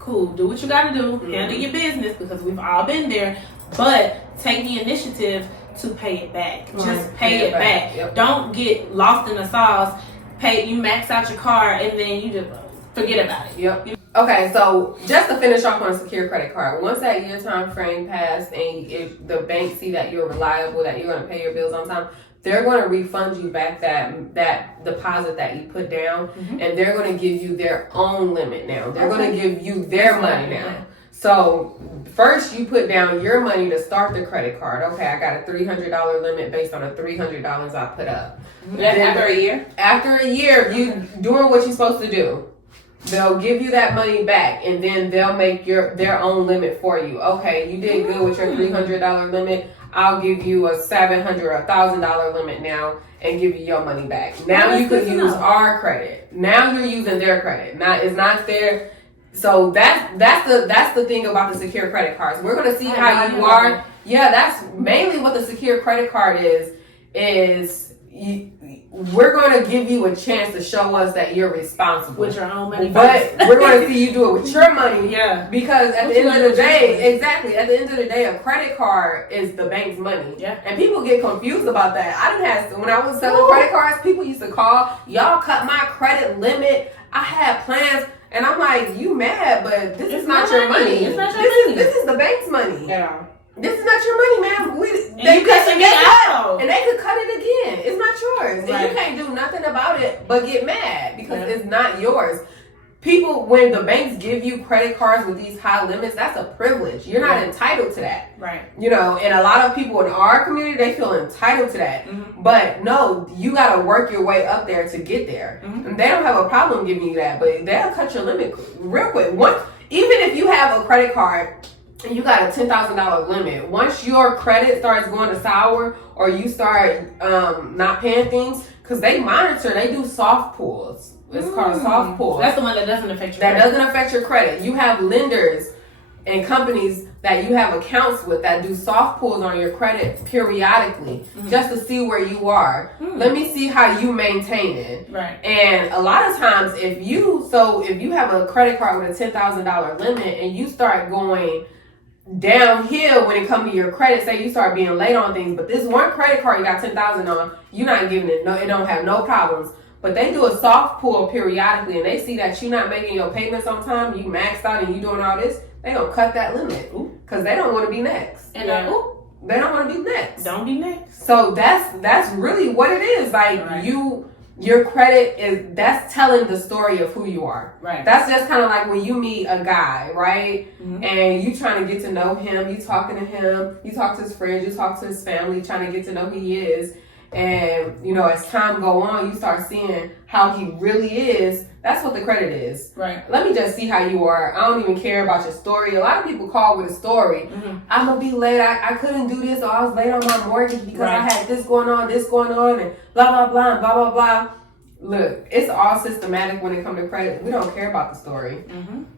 cool, do what you gotta do, handle your business, because we've all been there. But take the initiative to pay it back. Just pay it back. Don't get lost in the sauce. You max out your card and then you just forget about it. Okay, so just to finish off on a secure credit card, once that year time frame passed and if the bank see that you're reliable, that you're going to pay your bills on time, they're going to refund you back that deposit that you put down, and they're going to give you their own limit now. They're going to give you their money now. So first you put down your money to start the credit card. Okay, I got a $300 limit based on the $300 I put up. After a year? After a year, you doing what you're supposed to do. They'll give you that money back, and then they'll make their own limit for you. Okay, you did good with your $300 limit. I'll give you a $700 or $1,000 limit now and give you your money back. Now you could use our credit. Now you're using their credit. Now it's not their. So that's the thing about the secure credit cards. We're gonna see how you are. Yeah, that's mainly what the secure credit card is. We're going to give you a chance to show us that you're responsible with your own money, but we're going to see you do it with your money. Because at the end of the day, at the end of the day, a credit card is the bank's money. And people get confused about that. When I was selling credit cards, people used to call, y'all cut my credit limit. I had plans. And I'm like, you mad, but this is not your money. It's not your money. This is the bank's money. This is not your money, ma'am. They cut and they could cut it again. It's not yours. And you can't do nothing about it but get mad because it's not yours. People, when the banks give you credit cards with these high limits, that's a privilege. You're not entitled to that. You know, and a lot of people in our community, they feel entitled to that. But no, you got to work your way up there to get there. And they don't have a problem giving you that, but they'll cut your limit real quick. even if you have a credit card and you got a $10,000 limit, once your credit starts going to sour or you start not paying things, because they monitor, they do soft pulls. It's called soft pulls. That's the one that doesn't affect your credit. That doesn't affect your credit. You have lenders and companies that you have accounts with that do soft pulls on your credit periodically just to see where you are. Let me see how you maintain it. Right. And a lot of times if you have a credit card with a $10,000 limit and you start going downhill when it comes to your credit, say you start being late on things, but this one credit card you got $10,000 on, you're not giving it, no, it don't have no problems. But they do a soft pull periodically and they see that you're not making your payments on time, you maxed out and you doing all this, they gonna cut that limit because they don't want to be next. And they don't want to be next. Don't be next. So that's really what it is. Like your credit is, that's telling the story of who you are. Right. That's just kind of like when you meet a guy, right? And you trying to get to know him, you talking to him, you talk to his friends, you talk to his family, trying to get to know who he is. And, you know, as time go on, you start seeing how he really is. That's what the credit is. Right. Let me just see how you are. I don't even care about your story. A lot of people call with a story. I'm going to be late. I couldn't do this, or I was late on my mortgage because I had this going on, and blah, blah, blah, and blah, blah, blah. Look, it's all systematic when it comes to credit. We don't care about the story.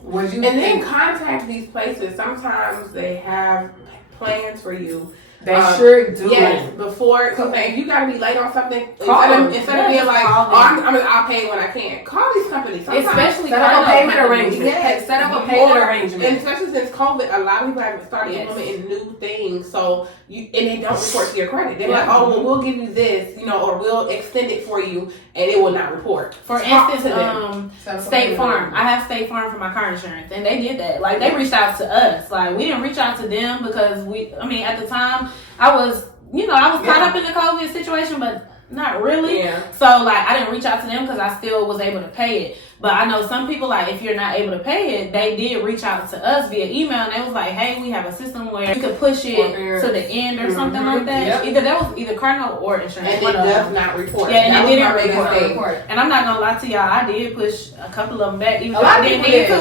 Then contact these places. Sometimes they have plans for you. They sure do. Yes, before. So if you gotta be late on something, Call instead of being like, I'll pay when I can. Call these companies. Sometimes especially set up a payment arrangement. Yes. Set up a payment arrangement. And especially since COVID, a lot of people have started implementing new things. So and they don't report to your credit. They're like, oh, well, we'll give you this, you know, or we'll extend it for you, and it will not report. For instance, State Farm. I have State Farm for my car insurance, and they did that. Like, they reached out to us. Like, we didn't reach out to them because at the time, I was caught up in the COVID situation, but not really. Yeah. So, like, I didn't reach out to them because I still was able to pay it. But I know some people, like, if you're not able to pay it, they did reach out to us via email, and they was like, hey, we have a system where you could push it to the end or something like that. Yep. That was either car note or insurance. And it does not report. Yeah, and that it didn't report. And I'm not going to lie to y'all, I did push a couple of them back, even though I didn't need to.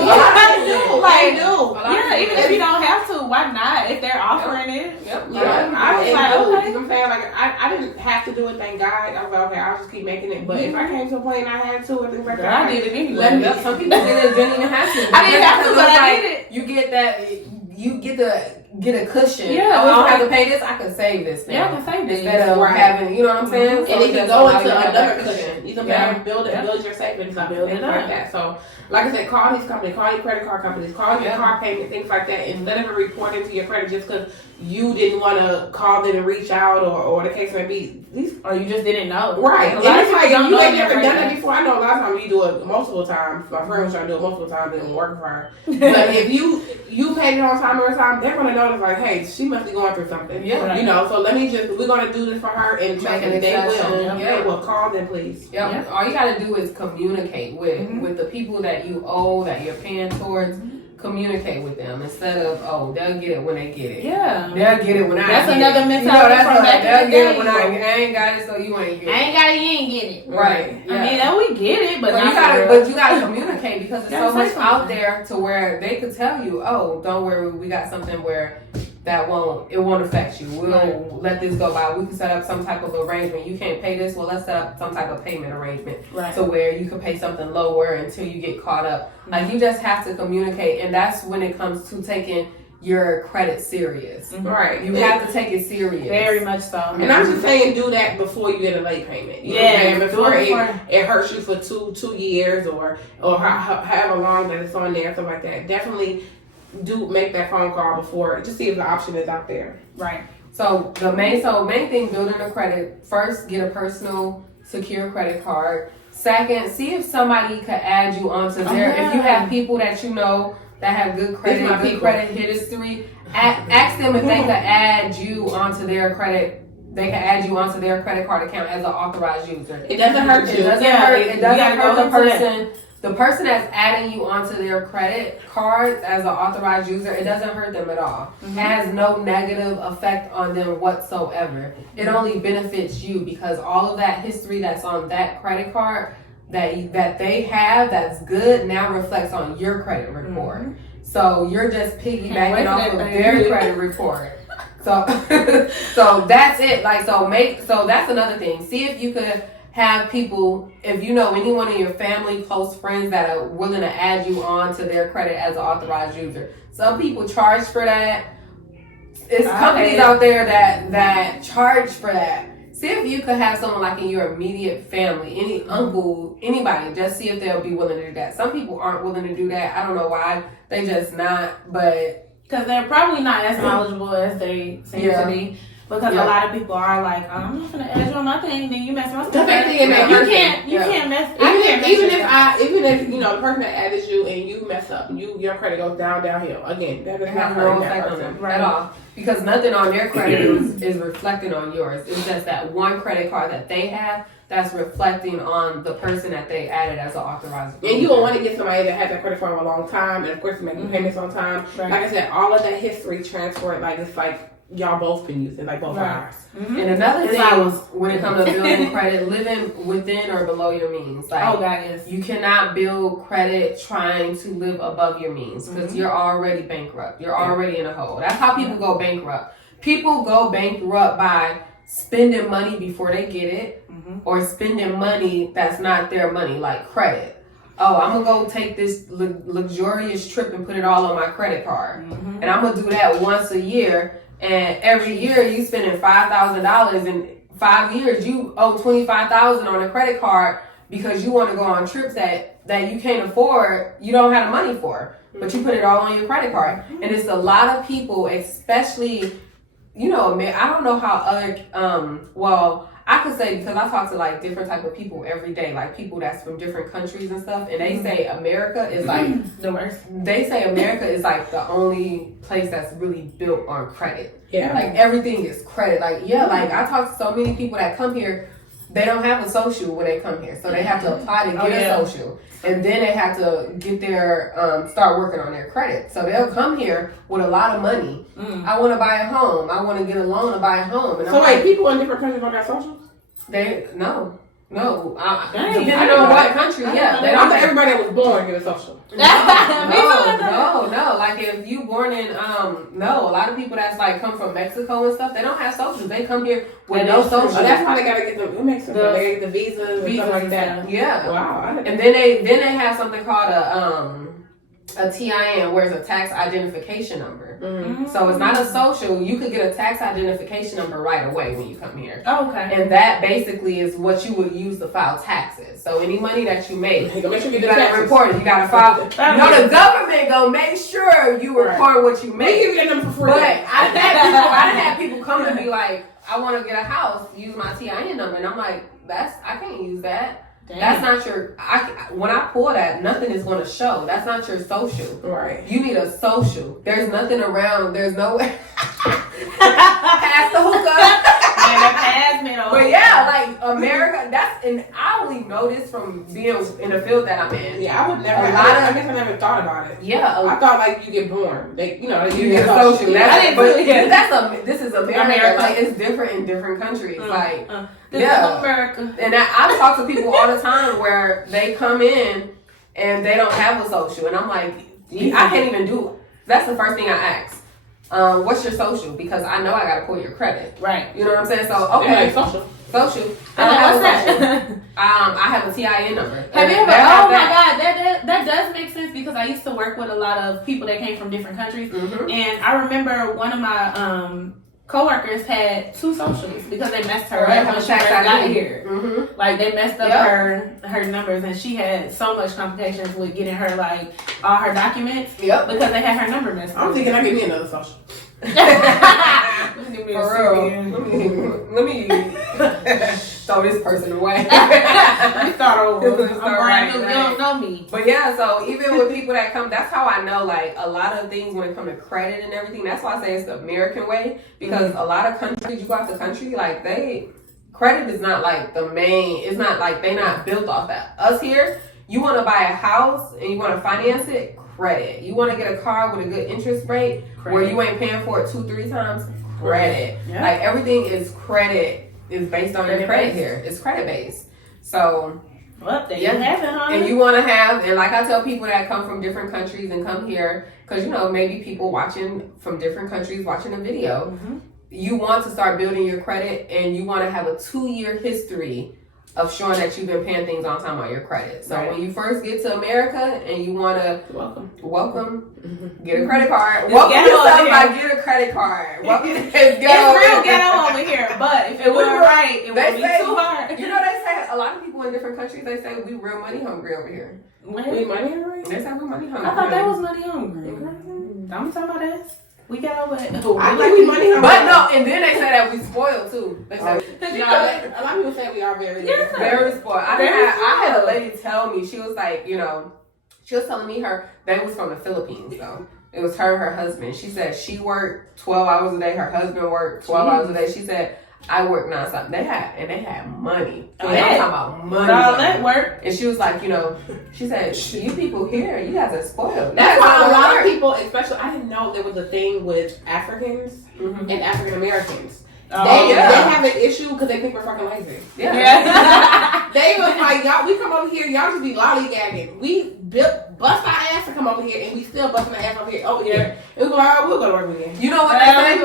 Even if you don't have to, why not? If they're offering it. Yep. I was like, okay. I'm saying, like, I didn't have to do it, thank God. I was like, okay, I'll just keep making it. But if I came to a point and I had to, or things like that, I did it anyway. Some people didn't even have to. I didn't have to, but I did it. You get that. You get a cushion. Yeah, I don't have to pay this. I can save this now. Yeah, I can save this instead of having. You know what I'm saying? And So it can go into another cushion. You can build your savings up, Build things it like up. that. So, like I said, call these companies, call your credit card companies, call your car payment, things like that. Instead of reporting to your credit just because you didn't want to call them and reach out, or the case may be, or you just didn't know. Right. A lot of people don't you know ain't never that done right it before. I know a lot of times you do it multiple times. My friend was trying to do it multiple times, it didn't work for her. But if you paid it on time every time, they're gonna notice like, hey, she must be going through something. Yeah. Right. You know, so we're gonna do this for her, and Make an they exception. will. They will call them, please. Yep. All you gotta do is communicate with the people that you owe, that you're paying towards. Communicate with them instead of they'll get it when they get it. Yeah, they'll get it when I that's get another it. mentality from back they'll in the get day. it when I ain't got it, so you ain't get it. I ain't got it, you ain't get it. Right. Yeah. I mean, we get it, but you gotta communicate because there's so much out there to where they could tell you, oh, don't worry, we got something where it won't affect you. We'll let this go by. We can set up some type of arrangement. You can't pay this, well, let's set up some type of payment arrangement to where you can pay something lower until you get caught up. Like, you just have to communicate, and that's when it comes to taking your credit serious. Right. You have to take it serious. Very much so. And I'm just saying, do that before you get a late payment. You know what I'm saying? Before it hurts you for two years or however long that it's on there, stuff like that. Definitely do make that phone call before, just see if the option is out there. Right. So the main thing, building a credit, first, get a personal secure credit card. Second, see if somebody could add you onto there. If you have people that you know that have good credit, credit history, ask them if they could add you onto their credit. They can add you onto their credit card account as an authorized user. It doesn't hurt you. It doesn't hurt the person. The person that's adding you onto their credit card as an authorized user, it doesn't hurt them at all. It has no negative effect on them whatsoever. It only benefits you because all of that history that's on that credit card that they have that's good now reflects on your credit report. So you're just piggybacking off of their credit report. So so that's it. Like so that's another thing. See if you could have people, if you know anyone in your family, close friends that are willing to add you on to their credit as an authorized user. Some people charge for that. It's companies out there that charge for that. See if you could have someone like in your immediate family, any uncle, anybody, just see if they'll be willing to do that. Some people aren't willing to do that. I don't know why. They just not, but... Because they're probably not as knowledgeable as they seem to be. Because a lot of people are like, I'm not going to add you on my thing, then you mess my stuff up. You can't mess. Even if you know the person that added you and you mess up, your credit goes downhill. Again, that does not hurt that person at all. Because nothing on their credit is reflecting on yours. It's just that one credit card that they have that's reflecting on the person that they added as an authorized. And you don't want to get somebody that has that credit for a long time, and of course making payments on time. Right. Like I said, all of that history transferred, like it's like y'all both been using, like both ours. And another thing when it comes to building credit, living within or below your means. Like, you cannot build credit trying to live above your means because you're already bankrupt. You're already in a hole. That's how people go bankrupt. People go bankrupt by spending money before they get it or spending money that's not their money, like credit. Oh, I'm going to go take this luxurious trip and put it all on my credit card. And I'm going to do that once a year. And every year you spending $5,000. In 5 years, you owe $25,000 on a credit card because you want to go on trips that you can't afford. You don't have the money for, but you put it all on your credit card. And it's a lot of people, especially, you know, I don't know how other, I could say because I talk to like different type of people every day, like people that's from different countries and stuff, and they say America is like the worst. They say America is like the only place that's really built on credit. Yeah. Like everything is credit. Like like I talk to so many people that come here, they don't have a social when they come here, so they have to apply to get a social. And then they have to get their, start working on their credit. So they'll come here with a lot of money. I want to buy a home. I want to get a loan to buy a home. And so wait, people in different countries don't got socials? No. Depending on what country, They don't think everybody that was born get a social. No. Like if you born in, a lot of people that's like come from Mexico and stuff, they don't have socials. They come here with no socials. Oh, that's why they gotta get the Mexico. They get the visas and stuff like that. Yeah. Wow. And then they have something called a TIN, where it's a tax identification number. So it's not a social. You could get a tax identification number right away when you come here. Oh, okay. And that basically is what you would use to file taxes. So any money that you make, you gotta report it. You gotta file. The government gonna make sure you report what you make. We can get them for free. But I had people come and be like, I want to get a house. Use my TIN number, and I'm like, I can't use that. Damn. That's not your. When I pull that, nothing is going to show. That's not your social. Right. You need a social. There's nothing around. There's no way. Pass the hookah. But like America. And I only know this from being in the field that I'm in. Yeah, I would never. I guess I never thought about it. Yeah, I thought like you get born. Like you get a social. This is America. Like it's different in different countries. This is America. And I've talked to people all the time where they come in and they don't have a social. And I'm like, I can't even do it. That's the first thing I ask. What's your social? Because I know I got to pull your credit. Right. You know what I'm saying? So, okay. Social. I don't have a social. I have a TIN number. Have you ever? Oh my God, that does make sense because I used to work with a lot of people that came from different countries, and I remember one of my coworkers had 2 socials because they messed her up when she first got here. Like they messed up her numbers, and she had so much complications with getting her like all her documents because they had her number messed up. I'm thinking I give me another social. Let me throw this person away. You start over. I'm brand new. You don't know me. But so even with people that come, that's how I know like a lot of things when it comes to credit and everything. That's why I say it's the American way because a lot of countries, you go out the country, like credit is not like the main. It's not like they not built off that. Us here, you want to buy a house and you want to finance it. Credit. You want to get a car with a good interest rate where you ain't paying for it 2-3 times. Credit. Yeah. Like everything is credit. Is based on your credit here. It's credit based. So Well, there you have it, huh? And you want to have, and like I tell people that come from different countries and come here, because maybe people watching from different countries watching a video, you want to start building your credit, and you want to have a 2-year history of showing that you've been paying things on time on your credit. So when you first get to America and you want to welcome, get a credit card. Welcome yourself by get a credit card. Welcome to it's real ghetto over here, but if you do it right, it won't be too hard. They say a lot of people in different countries, they say we real money hungry over here. We money hungry? They say we money hungry. I thought that was money hungry. I'm talking about this. We got over it. I think we money hungry. But no, and then they say that we spoiled too. They say, a lot of people say we are very spoiled. I had a lady tell me, she was like, she was telling me they was from the Philippines though. It was her and her husband. She said she worked 12 hours a day. Her husband worked 12 hours a day. She said, I worked nonstop. They had money. I'm talking about money. All that work. And she was like, she said, you people here, you guys are spoiled. That's why a lot of people, especially, I didn't know there was a thing with Africans and African Americans. They have an issue because they think we're fucking lazy. Yeah. They was like, y'all, we come over here, y'all should be lollygagging. We bust our ass to come over here, and we still busting our ass over here. And we go, all right, we'll go to work again. You know what they say?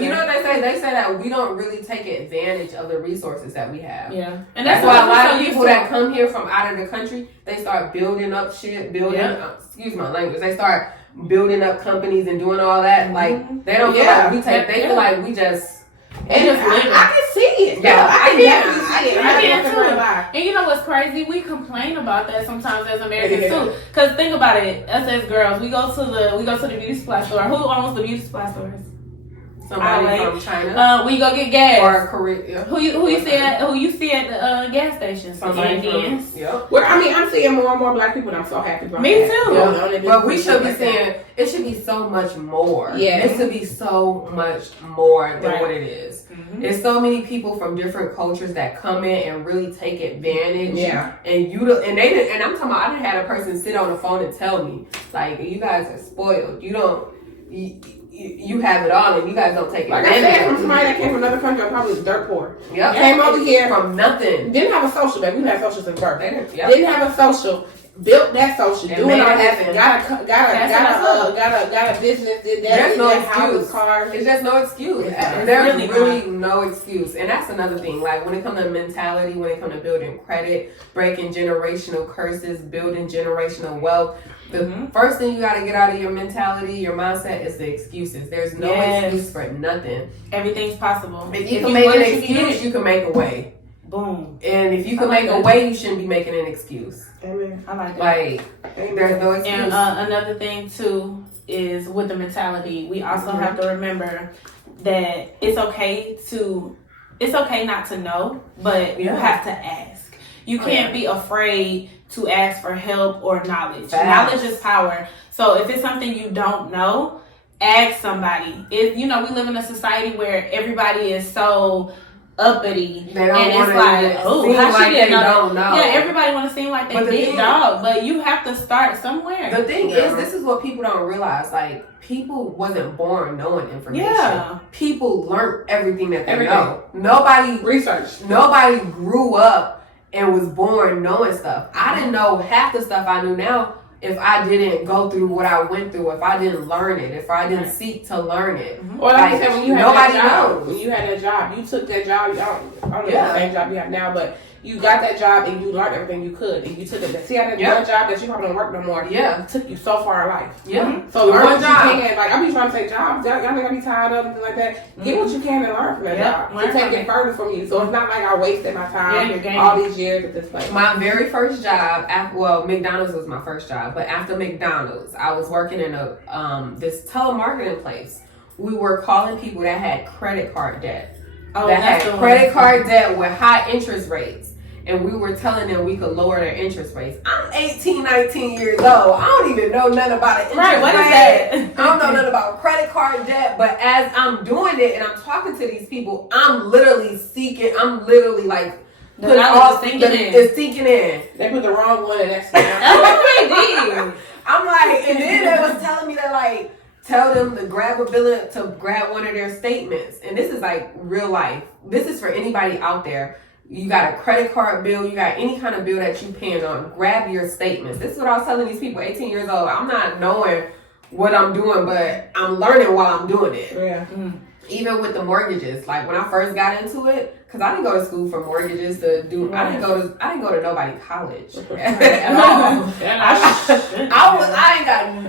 You know what they say? They say that we don't really take advantage of the resources that we have. Yeah. And that's why a lot of people that come here from out of the country, they start building up shit, excuse my language, they start building up companies and doing all that. Like, they don't feel like we take, they feel like we just, and I can see it. Yeah, I can too. And you know what's crazy? We complain about that sometimes as Americans too. Cause think about it, us as girls, we go to the beauty supply store. Who owns the beauty supply stores? Somebody from China. We go get gas. Or Korea. Who you see at the gas stations? Indians. Well, I'm seeing more and more black people, and I'm so happy about Me that. too. But we should be saying it should be so much more. Yeah. It should be so much more than what it is. There's so many people from different cultures that come in and really take advantage. Yeah. And I'm talking about, I done had a person sit on the phone and tell me, like, you guys are spoiled. You have it all, and you guys don't take it. Like I said, from somebody that came from another country, probably dirt poor. Yep. Came over here from nothing. Didn't have a social, baby. We had social since birth. Yep. Didn't have a social. Built that social. And doing made all it that. happen. Got a business. Did that. There's no houses, excuse. cars. It's just no excuse. There's really no excuse, and that's another thing. Like when it comes to mentality, when it comes to building credit, breaking generational curses, building generational wealth. The first thing you got to get out of your mentality, your mindset, is the excuses. There's no excuse for nothing. Everything's possible. If you can make an excuse, you can make a way. Boom. And if you can make a way, you shouldn't be making an excuse. Amen. I like that. Like, there's no excuse. And another thing too is with the mentality, we also have to remember that it's okay not to know, but you have to ask. You can't be afraid to ask for help or knowledge. Knowledge is power. So if it's something you don't know, ask somebody. We live in a society where everybody is so uppity, they don't and it's like, oh, how like she get don't know. Yeah, everybody want to seem like they big dog, but you have to start somewhere. The thing is, this is what people don't realize. Like, people wasn't born knowing information. Yeah. People learned everything that they know. Nobody researched. Nobody grew up and was born knowing stuff. I didn't know half the stuff I knew now if I didn't go through what I went through, if I didn't learn it, if I didn't seek to learn it. Or like you said, when you had nobody that job, knows. when you had that job, you took that job. I don't know the same job you have now, but you got that job and you learned everything you could, and you took it. See how that one job that you probably don't work no more. Yeah, took you so far in life. Yeah. So learn what you can. Like I be trying to say jobs. Y'all think I be tired of and like that. Get what you can and learn from that job. To take it further from you. So it's not like I wasted my time all these years at this place. My very first job, McDonald's was my first job, but after McDonald's, I was working in a this telemarketing place. We were calling people that had credit card debt. Credit card debt with high interest rates. And we were telling them we could lower their interest rates. I'm 18, 19 years old. I don't even know nothing about an interest rate. What is that? I don't know nothing about credit card debt. But as I'm doing it and I'm talking to these people, I'm literally like, it's sinking in. They put the wrong one in that. That's what they did. I'm like, and then they was telling me that like, tell them to grab one of their statements. And this is like real life. This is for anybody out there. you got a credit card bill, you got any kind of bill that you paying on, grab your statements. This is what I was telling these people, 18 years old. I'm not knowing what I'm doing, but I'm learning while I'm doing it. Yeah. Even with the mortgages, like when I first got into it, because I didn't go to school for mortgages to do. I didn't go to nobody's college at all.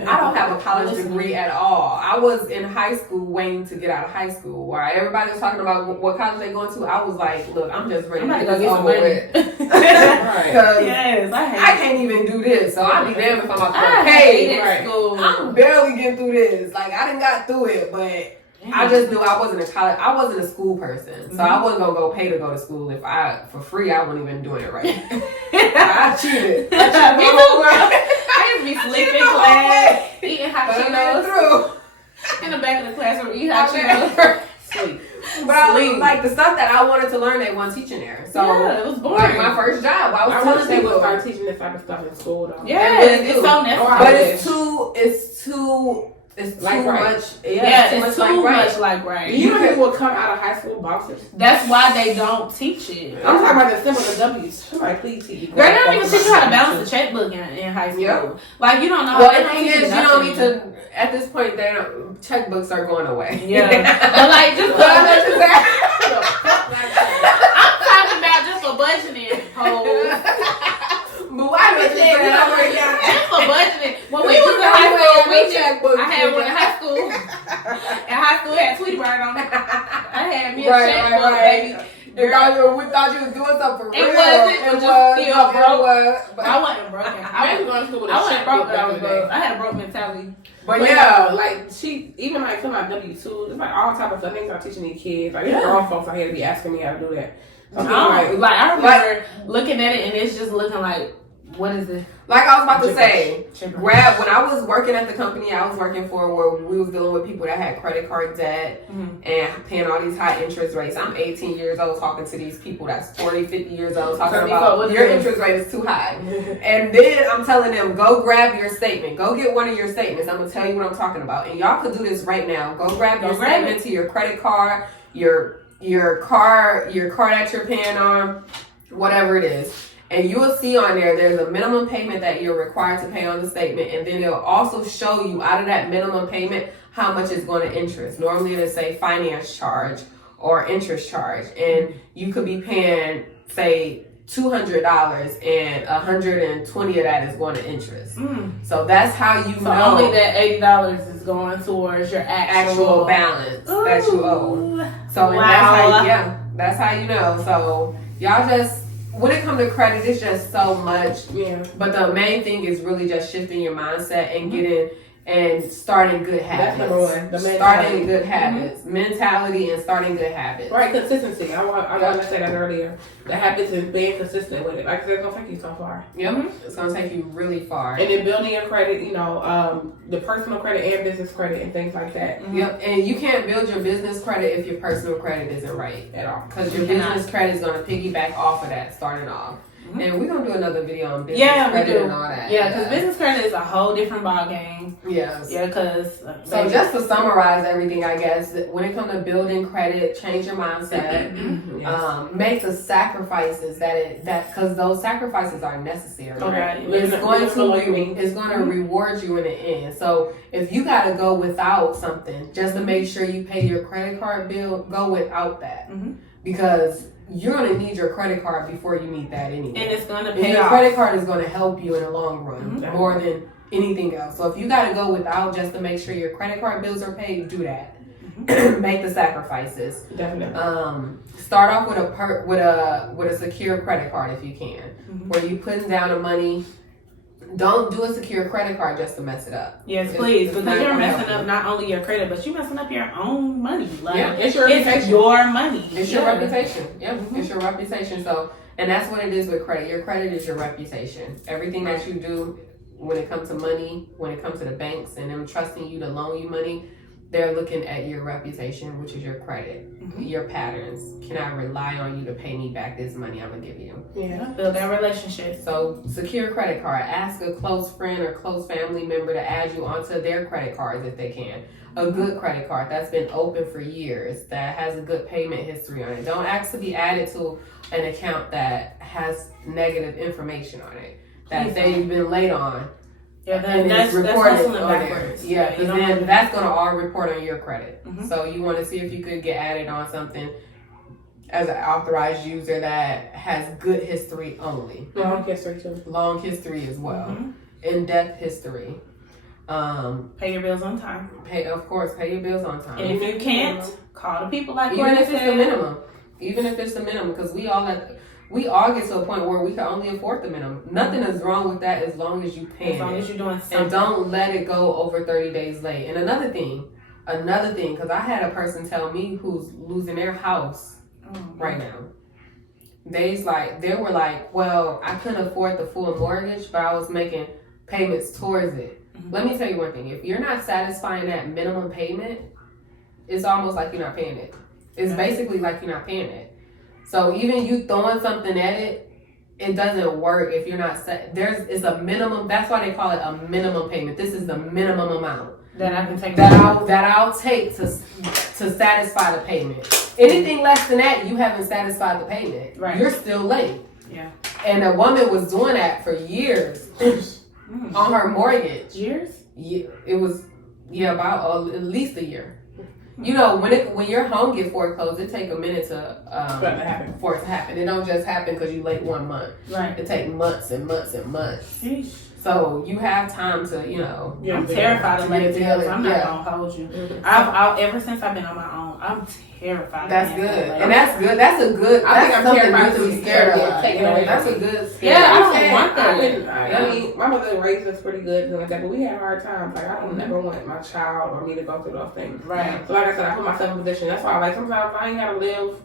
I don't have a college degree at all. I was in high school waiting to get out of high school. While everybody was talking about what college they going to, I was like, look, I'm just ready to get this over with. Because I can't even do this, so I'll be damned if I'm about to go pay. I'm barely getting through this. Like I done got through it, but I just knew I wasn't a school person, so I wasn't gonna go pay to go to school for free. I wasn't even doing it right. I cheated. I used to be sleeping class, eating hot Cheetos in the back of the classroom, eating hot Cheetos, sleep. But I was, like the stuff that I wanted to learn, they weren't teaching there. So it was boring. Like my first job, I was telling people people start teaching this type of stuff in school though. Yeah, it's so necessary. But it's too like much. It's too much like right. You know people will come out of high school bosses. That's why they don't teach it. I'm talking about the simple W's. Somebody please teach you. They don't even teach you how to balance the checkbook in high school. Yep. Like you don't know. Well, the thing is, you don't need to. At this point, checkbooks are going away. Yeah, but like just I'm talking about just for budgeting. But why would you say that? Just for budgeting. When we was in high school, I had one in high school. And high school had Tweety Bird on it. I had me a checkbook, baby. We thought you was doing something for real. It wasn't. It was just still broke. But I wasn't broken. I was going to school with a checkbook. I had a broke mentality. But yeah, like she even like filling out W-2, it's like all type of stuff. Things I'm teaching these kids. Like these grown folks out here to be asking me how to do that. I remember looking at it and it's just looking like, what is it? Like I was about to say, when I was working at the company I was working for, where we was dealing with people that had credit card debt and paying all these high interest rates. I'm 18 years old talking to these people that's 40, 50 years old talking about your interest rate is too high. And then I'm telling them, go grab your statement. Go get one of your statements. I'm going to tell you what I'm talking about. And y'all could do this right now. Go grab your statement to your credit card, your car that you're paying on, whatever it is. And you will see on there's a minimum payment that you're required to pay on the statement. And then it'll also show you out of that minimum payment how much is going to interest. Normally it'll say finance charge or interest charge. And you could be paying, say, $200 and $120 of that is going to interest. So that's how you know. Only that $80 is going towards your actual balance that you owe. So that's how you know. So y'all just, when it comes to credit, it's just so much. Yeah. But the main thing is really just shifting your mindset and getting and starting good habits. That's number one. Starting good habits. Mentality and starting good habits. Right, consistency. I want to say that earlier. The habits and being consistent with it. Like I said, it's going to take you so far. Yep. It's going to take you really far. And then building your credit, the personal credit and business credit and things like that. Yep. And you can't build your business credit if your personal credit isn't right at all. Because your business credit is going to piggyback off of that starting off. And we're going to do another video on business credit and all that. Yeah, because business credit is a whole different ballgame. Yes. Yeah, because... So just to summarize everything, I guess, when it comes to building credit, change your mindset. Make the sacrifices because those sacrifices are necessary. Okay. It's going to reward you in the end. So if you got to go without something just to make sure you pay your credit card bill, go without that. Because you're going to need your credit card before you need that anyway. And it's going to pay your off. Credit card is going to help you in the long run more than anything else. So if you got to go without just to make sure your credit card bills are paid, do that. Make the sacrifices. Definitely. Start off with a secure credit card if you can, where you putting down the money. Don't do a secure credit card just to mess it up. Yes, please, because you're messing up not only your credit, but you're messing up your own money. Like, it's your reputation. It's your money. It's your reputation. Yeah, it's your reputation. So, and that's what it is with credit. Your credit is your reputation. Everything that you do when it comes to money, when it comes to the banks and them trusting you to loan you money, they're looking at your reputation, which is your credit, your patterns. Can I rely on you to pay me back this money I'm gonna give you? Yeah, build that relationship. So secure credit card. Ask a close friend or close family member to add you onto their credit cards if they can. A good credit card that's been open for years, that has a good payment history on it. Don't ask to be added to an account that has negative information on it, that they've been late on. Yeah, that's hustling backwards. Yeah, because then that's going to all report on your credit. So you want to see if you could get added on something as an authorized user that has good history only. Long history too. Long history as well. In-depth history. Pay your bills on time. Pay your bills on time. And if you can't, call the people like even if it's the minimum. Even if it's the minimum, because we all get to a point where we can only afford the minimum. Nothing is wrong with that as long as you pay. As long as you're doing something. And don't let it go over 30 days late. And another thing, because I had a person tell me who's losing their house right now. They were like, well, I couldn't afford the full mortgage, but I was making payments towards it. Let me tell you one thing. If you're not satisfying that minimum payment, it's almost like you're not paying it. It's basically like you're not paying it. So even you throwing something at it, it doesn't work if you're not it's a minimum. That's why they call it a minimum payment. This is the minimum amount that I can take that I'll take to satisfy the payment. Anything less than that, you haven't satisfied the payment. Right. You're still late. Yeah. And a woman was doing that for years on her mortgage. Years? Yeah, it was about at least a year. You know, when your home get foreclosed, it take a minute for it to happen. It don't just happen because you late 1 month. Right. It take months and months and months. Sheesh. So you have time to, I'm terrified of late bills. I'm not gonna hold you. I've ever since I've been on my own, I'm terrified. That's good, and that's good. That's a good. I think I'm terrified to be scared of taking away. That's a good. I don't want that. I mean, my mother raised us pretty good and like that, but we had hard times. Like I don't never want my child or me to go through those things. Right. So like I said, I put myself in a position. That's why, like sometimes I ain't gotta live.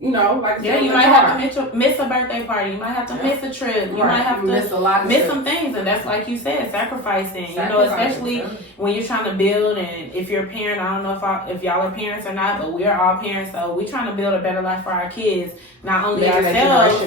You might have to miss a birthday party. You might have to miss a trip. You might have to miss some things, and that's like you said, sacrificing. Especially when you're trying to build. And if you're a parent, I don't know if y'all are parents or not, but we're all parents, so we're trying to build a better life for our kids. Not only ourselves,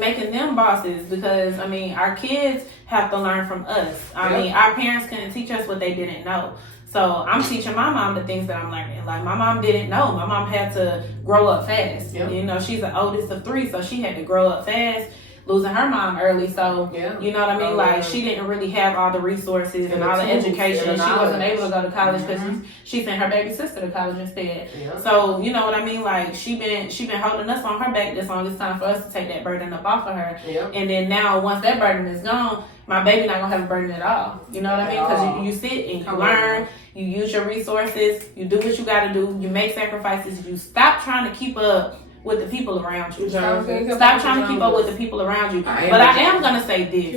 making them bosses. Because our kids have to learn from us. Our parents couldn't teach us what they didn't know. So I'm teaching my mom the things that I'm learning. Like my mom didn't know. My mom had to grow up fast. Yep. She's the oldest of 3, so she had to grow up fast, losing her mom early. So you know what I mean? She didn't really have all the resources and all the education. She wasn't able to go to college because she sent her baby sister to college instead. Yep. So you know what I mean? Like she been holding us on her back this long. It's time for us to take that burden up off of her. Yep. And then now once that burden is gone, my baby not gonna have a burden at all. You know what I mean? Because you sit and you learn, you use your resources, you do what you gotta do, you make sacrifices, you stop trying to keep up with the people around you. Stop trying to keep up with the people around you. But I am gonna say this.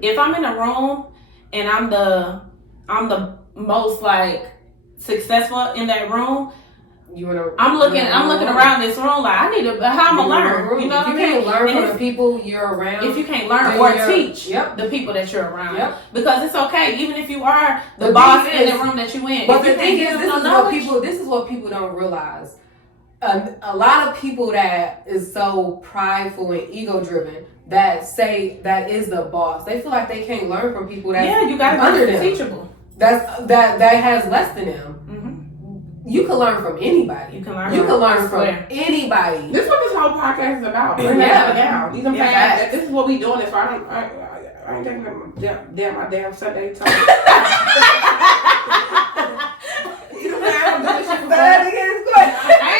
If I'm in a room and I'm the most successful in that room, I'm looking around this room like I need to. How I'm gonna learn? You know, if you can't learn from the people you're around. If you can't learn or teach the people that you're around, because it's okay, even if you are the boss in the room that you in. But the thing is, this is what people don't realize. A lot of people that is so prideful and ego driven that say that is the boss. They feel like they can't learn from people that you gotta be teachable. That has less than them. You can learn from anybody. You can learn from anybody. This is what this whole podcast is about. Bring that down. You know what I'm saying? This is what we doing. If I ain't taking my damn Sunday time. You know what I'm saying? I don't do this shit for I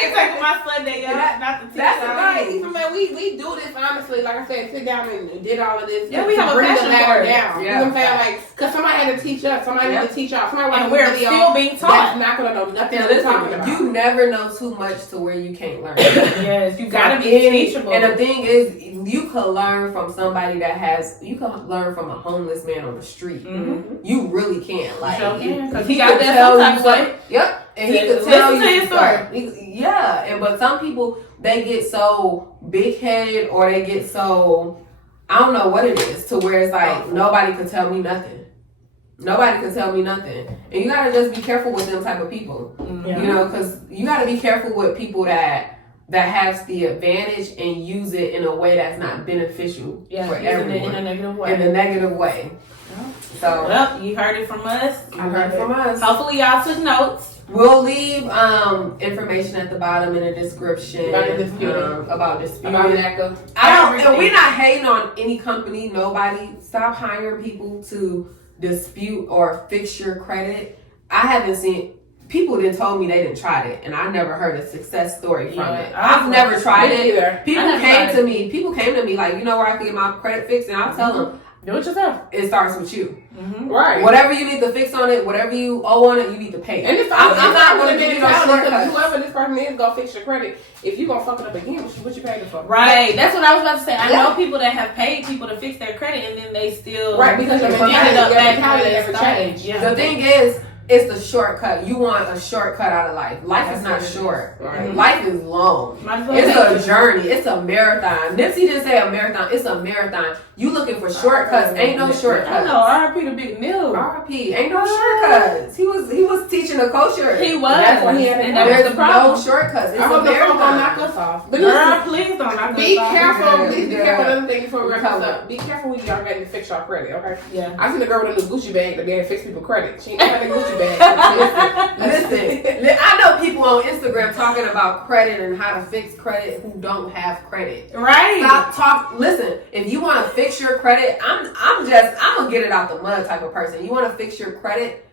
ain't taking my Sunday off. Not the teacher. That's right. We do this honestly. Like I said, sit down and did all of this. Yeah, we have a passion for it. Down. You know what I'm saying? Because somebody had to teach us. Somebody had to teach y'all. And we're still being taught. That's not going to know nothing we're talking about. You never know too much to where you can't learn. Yes, you got to be teachable. And the thing is, you could learn from somebody you can learn from a homeless man on the street. Mm-hmm. You really can. Because he got that some type of Yep. And he could tell you his story. But some people, they get so big-headed or they get so, I don't know what it is, to where it's like, nobody could tell me nothing. Nobody can tell me nothing. And you gotta just be careful with them type of people. Yeah. You know, because you gotta be careful with people that has the advantage and use it in a way that's not beneficial for everyone. In a negative way. In a negative way. Yeah. So, well, you heard it from us. You heard it from us. Hopefully, y'all took notes. We'll leave information at the bottom in the description about disputing. About NACA. And we're not hating on any company, nobody. Stop hiring people to dispute or fix your credit. I haven't seen. People didn't told me they didn't try it, and I never heard a success story from it. I've never tried it either. People came to me like, you know where I can get my credit fixed, and I'll tell them, do it yourself. It starts with you. Right. Whatever you need to fix on it, whatever you owe on it, you need to pay. And I'm not going to give you no shortcuts. Whoever this person is gonna fix your credit. If you gonna fuck it up again, what you paid it for? Right. That's what I was about to say. I know people that have paid people to fix their credit, and then they still because your mentality never changed. The thing is, it's the shortcut. You want a shortcut out of life. Life is not short. Right? Life is long. It's a journey. It's a marathon. Nipsey didn't say a marathon. It's a marathon. You looking for shortcuts. Ain't no shortcuts. I know. R.I.P. to Big Mill. R.I.P. Ain't no shortcuts. He was teaching the culture. He was. That's what he had. And that was the problem. No shortcuts. It's I hope a marathon. don't knock us off. But girl, please don't knock us off. Be careful. Be careful. Another thing before we wrap this up. Be careful when y'all getting to fix your credit. Okay. Yeah. I seen a girl with a new Gucci bag that they fix people credit. She ain't got a Gucci bag. Listen, I know people on Instagram talking about credit and how to fix credit who don't have credit. Right. Listen, if you want to fix your credit, I'm gonna get it out the mud type of person. You want to fix your credit,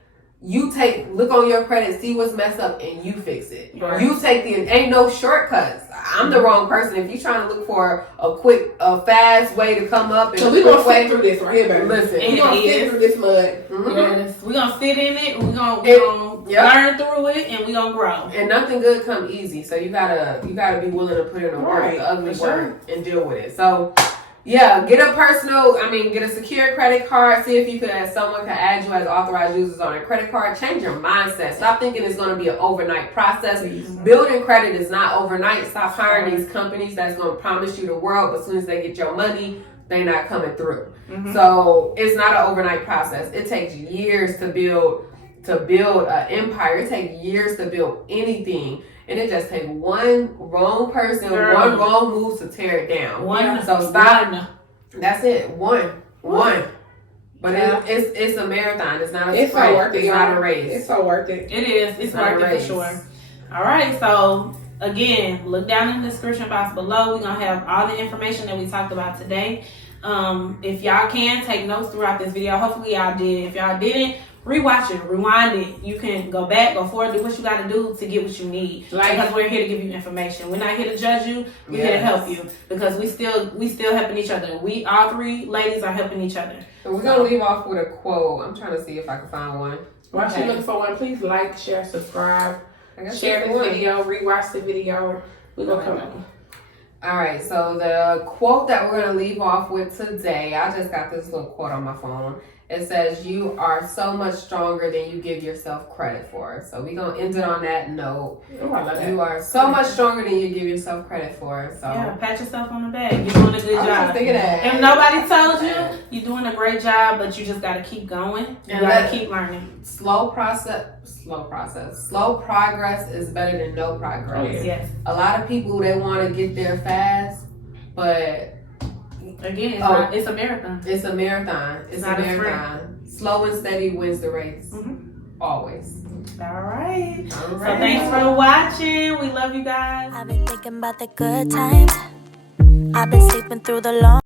look on your credit, see what's messed up, and you fix it. Right. You take ain't no shortcuts. I'm the wrong person. If you're trying to look for a fast way to come up, and so we're gonna sit through this right here, baby. Listen, we're gonna sit through this mud. Yes, we're gonna sit in it. We're gonna learn through it, and we're gonna grow. And nothing good come easy. So you gotta be willing to put in the work, the ugly work, and deal with it. So. Yeah, get a secure credit card. See if someone can add you as authorized users on a credit card. Change your mindset. Stop thinking it's going to be an overnight process. Building credit is not overnight. Stop hiring these companies that's going to promise you the world, but as soon as they get your money, they're not coming through. So it's not an overnight process. It takes years to build an empire. It takes years to build anything. And it just takes one wrong person, one wrong move to tear it down. So stop. That's it. One. But it's a marathon. It's not a sprint. So worth it. It's not a race. It's so worth it. It is. It's worth it for sure. All right. So again, look down in the description box below. We're gonna have all the information that we talked about today. If y'all can take notes throughout this video, hopefully y'all did. If y'all didn't, rewatch it, rewind it. You can go back, go forward, do what you got to do to get what you need. Because we're here to give you information. We're not here to judge you. We're here to help you because we still helping each other. We all three ladies are helping each other. So we're gonna leave off with a quote. I'm trying to see if I can find one. While you're looking for one, please like, share, subscribe, share this video, rewatch the video. We're gonna come up. All right, so the quote that we're going to leave off with today, I just got this little quote on my phone. It says, you are so much stronger than you give yourself credit for. So we're going to end it on that note. Oh, I love that. You are so much stronger than you give yourself credit for. So yeah, pat yourself on the back. You're doing a good job. If nobody told you, you're doing a great job, but you just got to keep going. You got to keep learning. Slow progress is better than no progress. Oh, yes. A lot of people, they want to get there fast, but again, it's a marathon. It's a marathon. It's a marathon. Slow and steady wins the race. Always. All right. So thanks for watching. We love you guys. I've been thinking about the good times. I've been sleeping through the long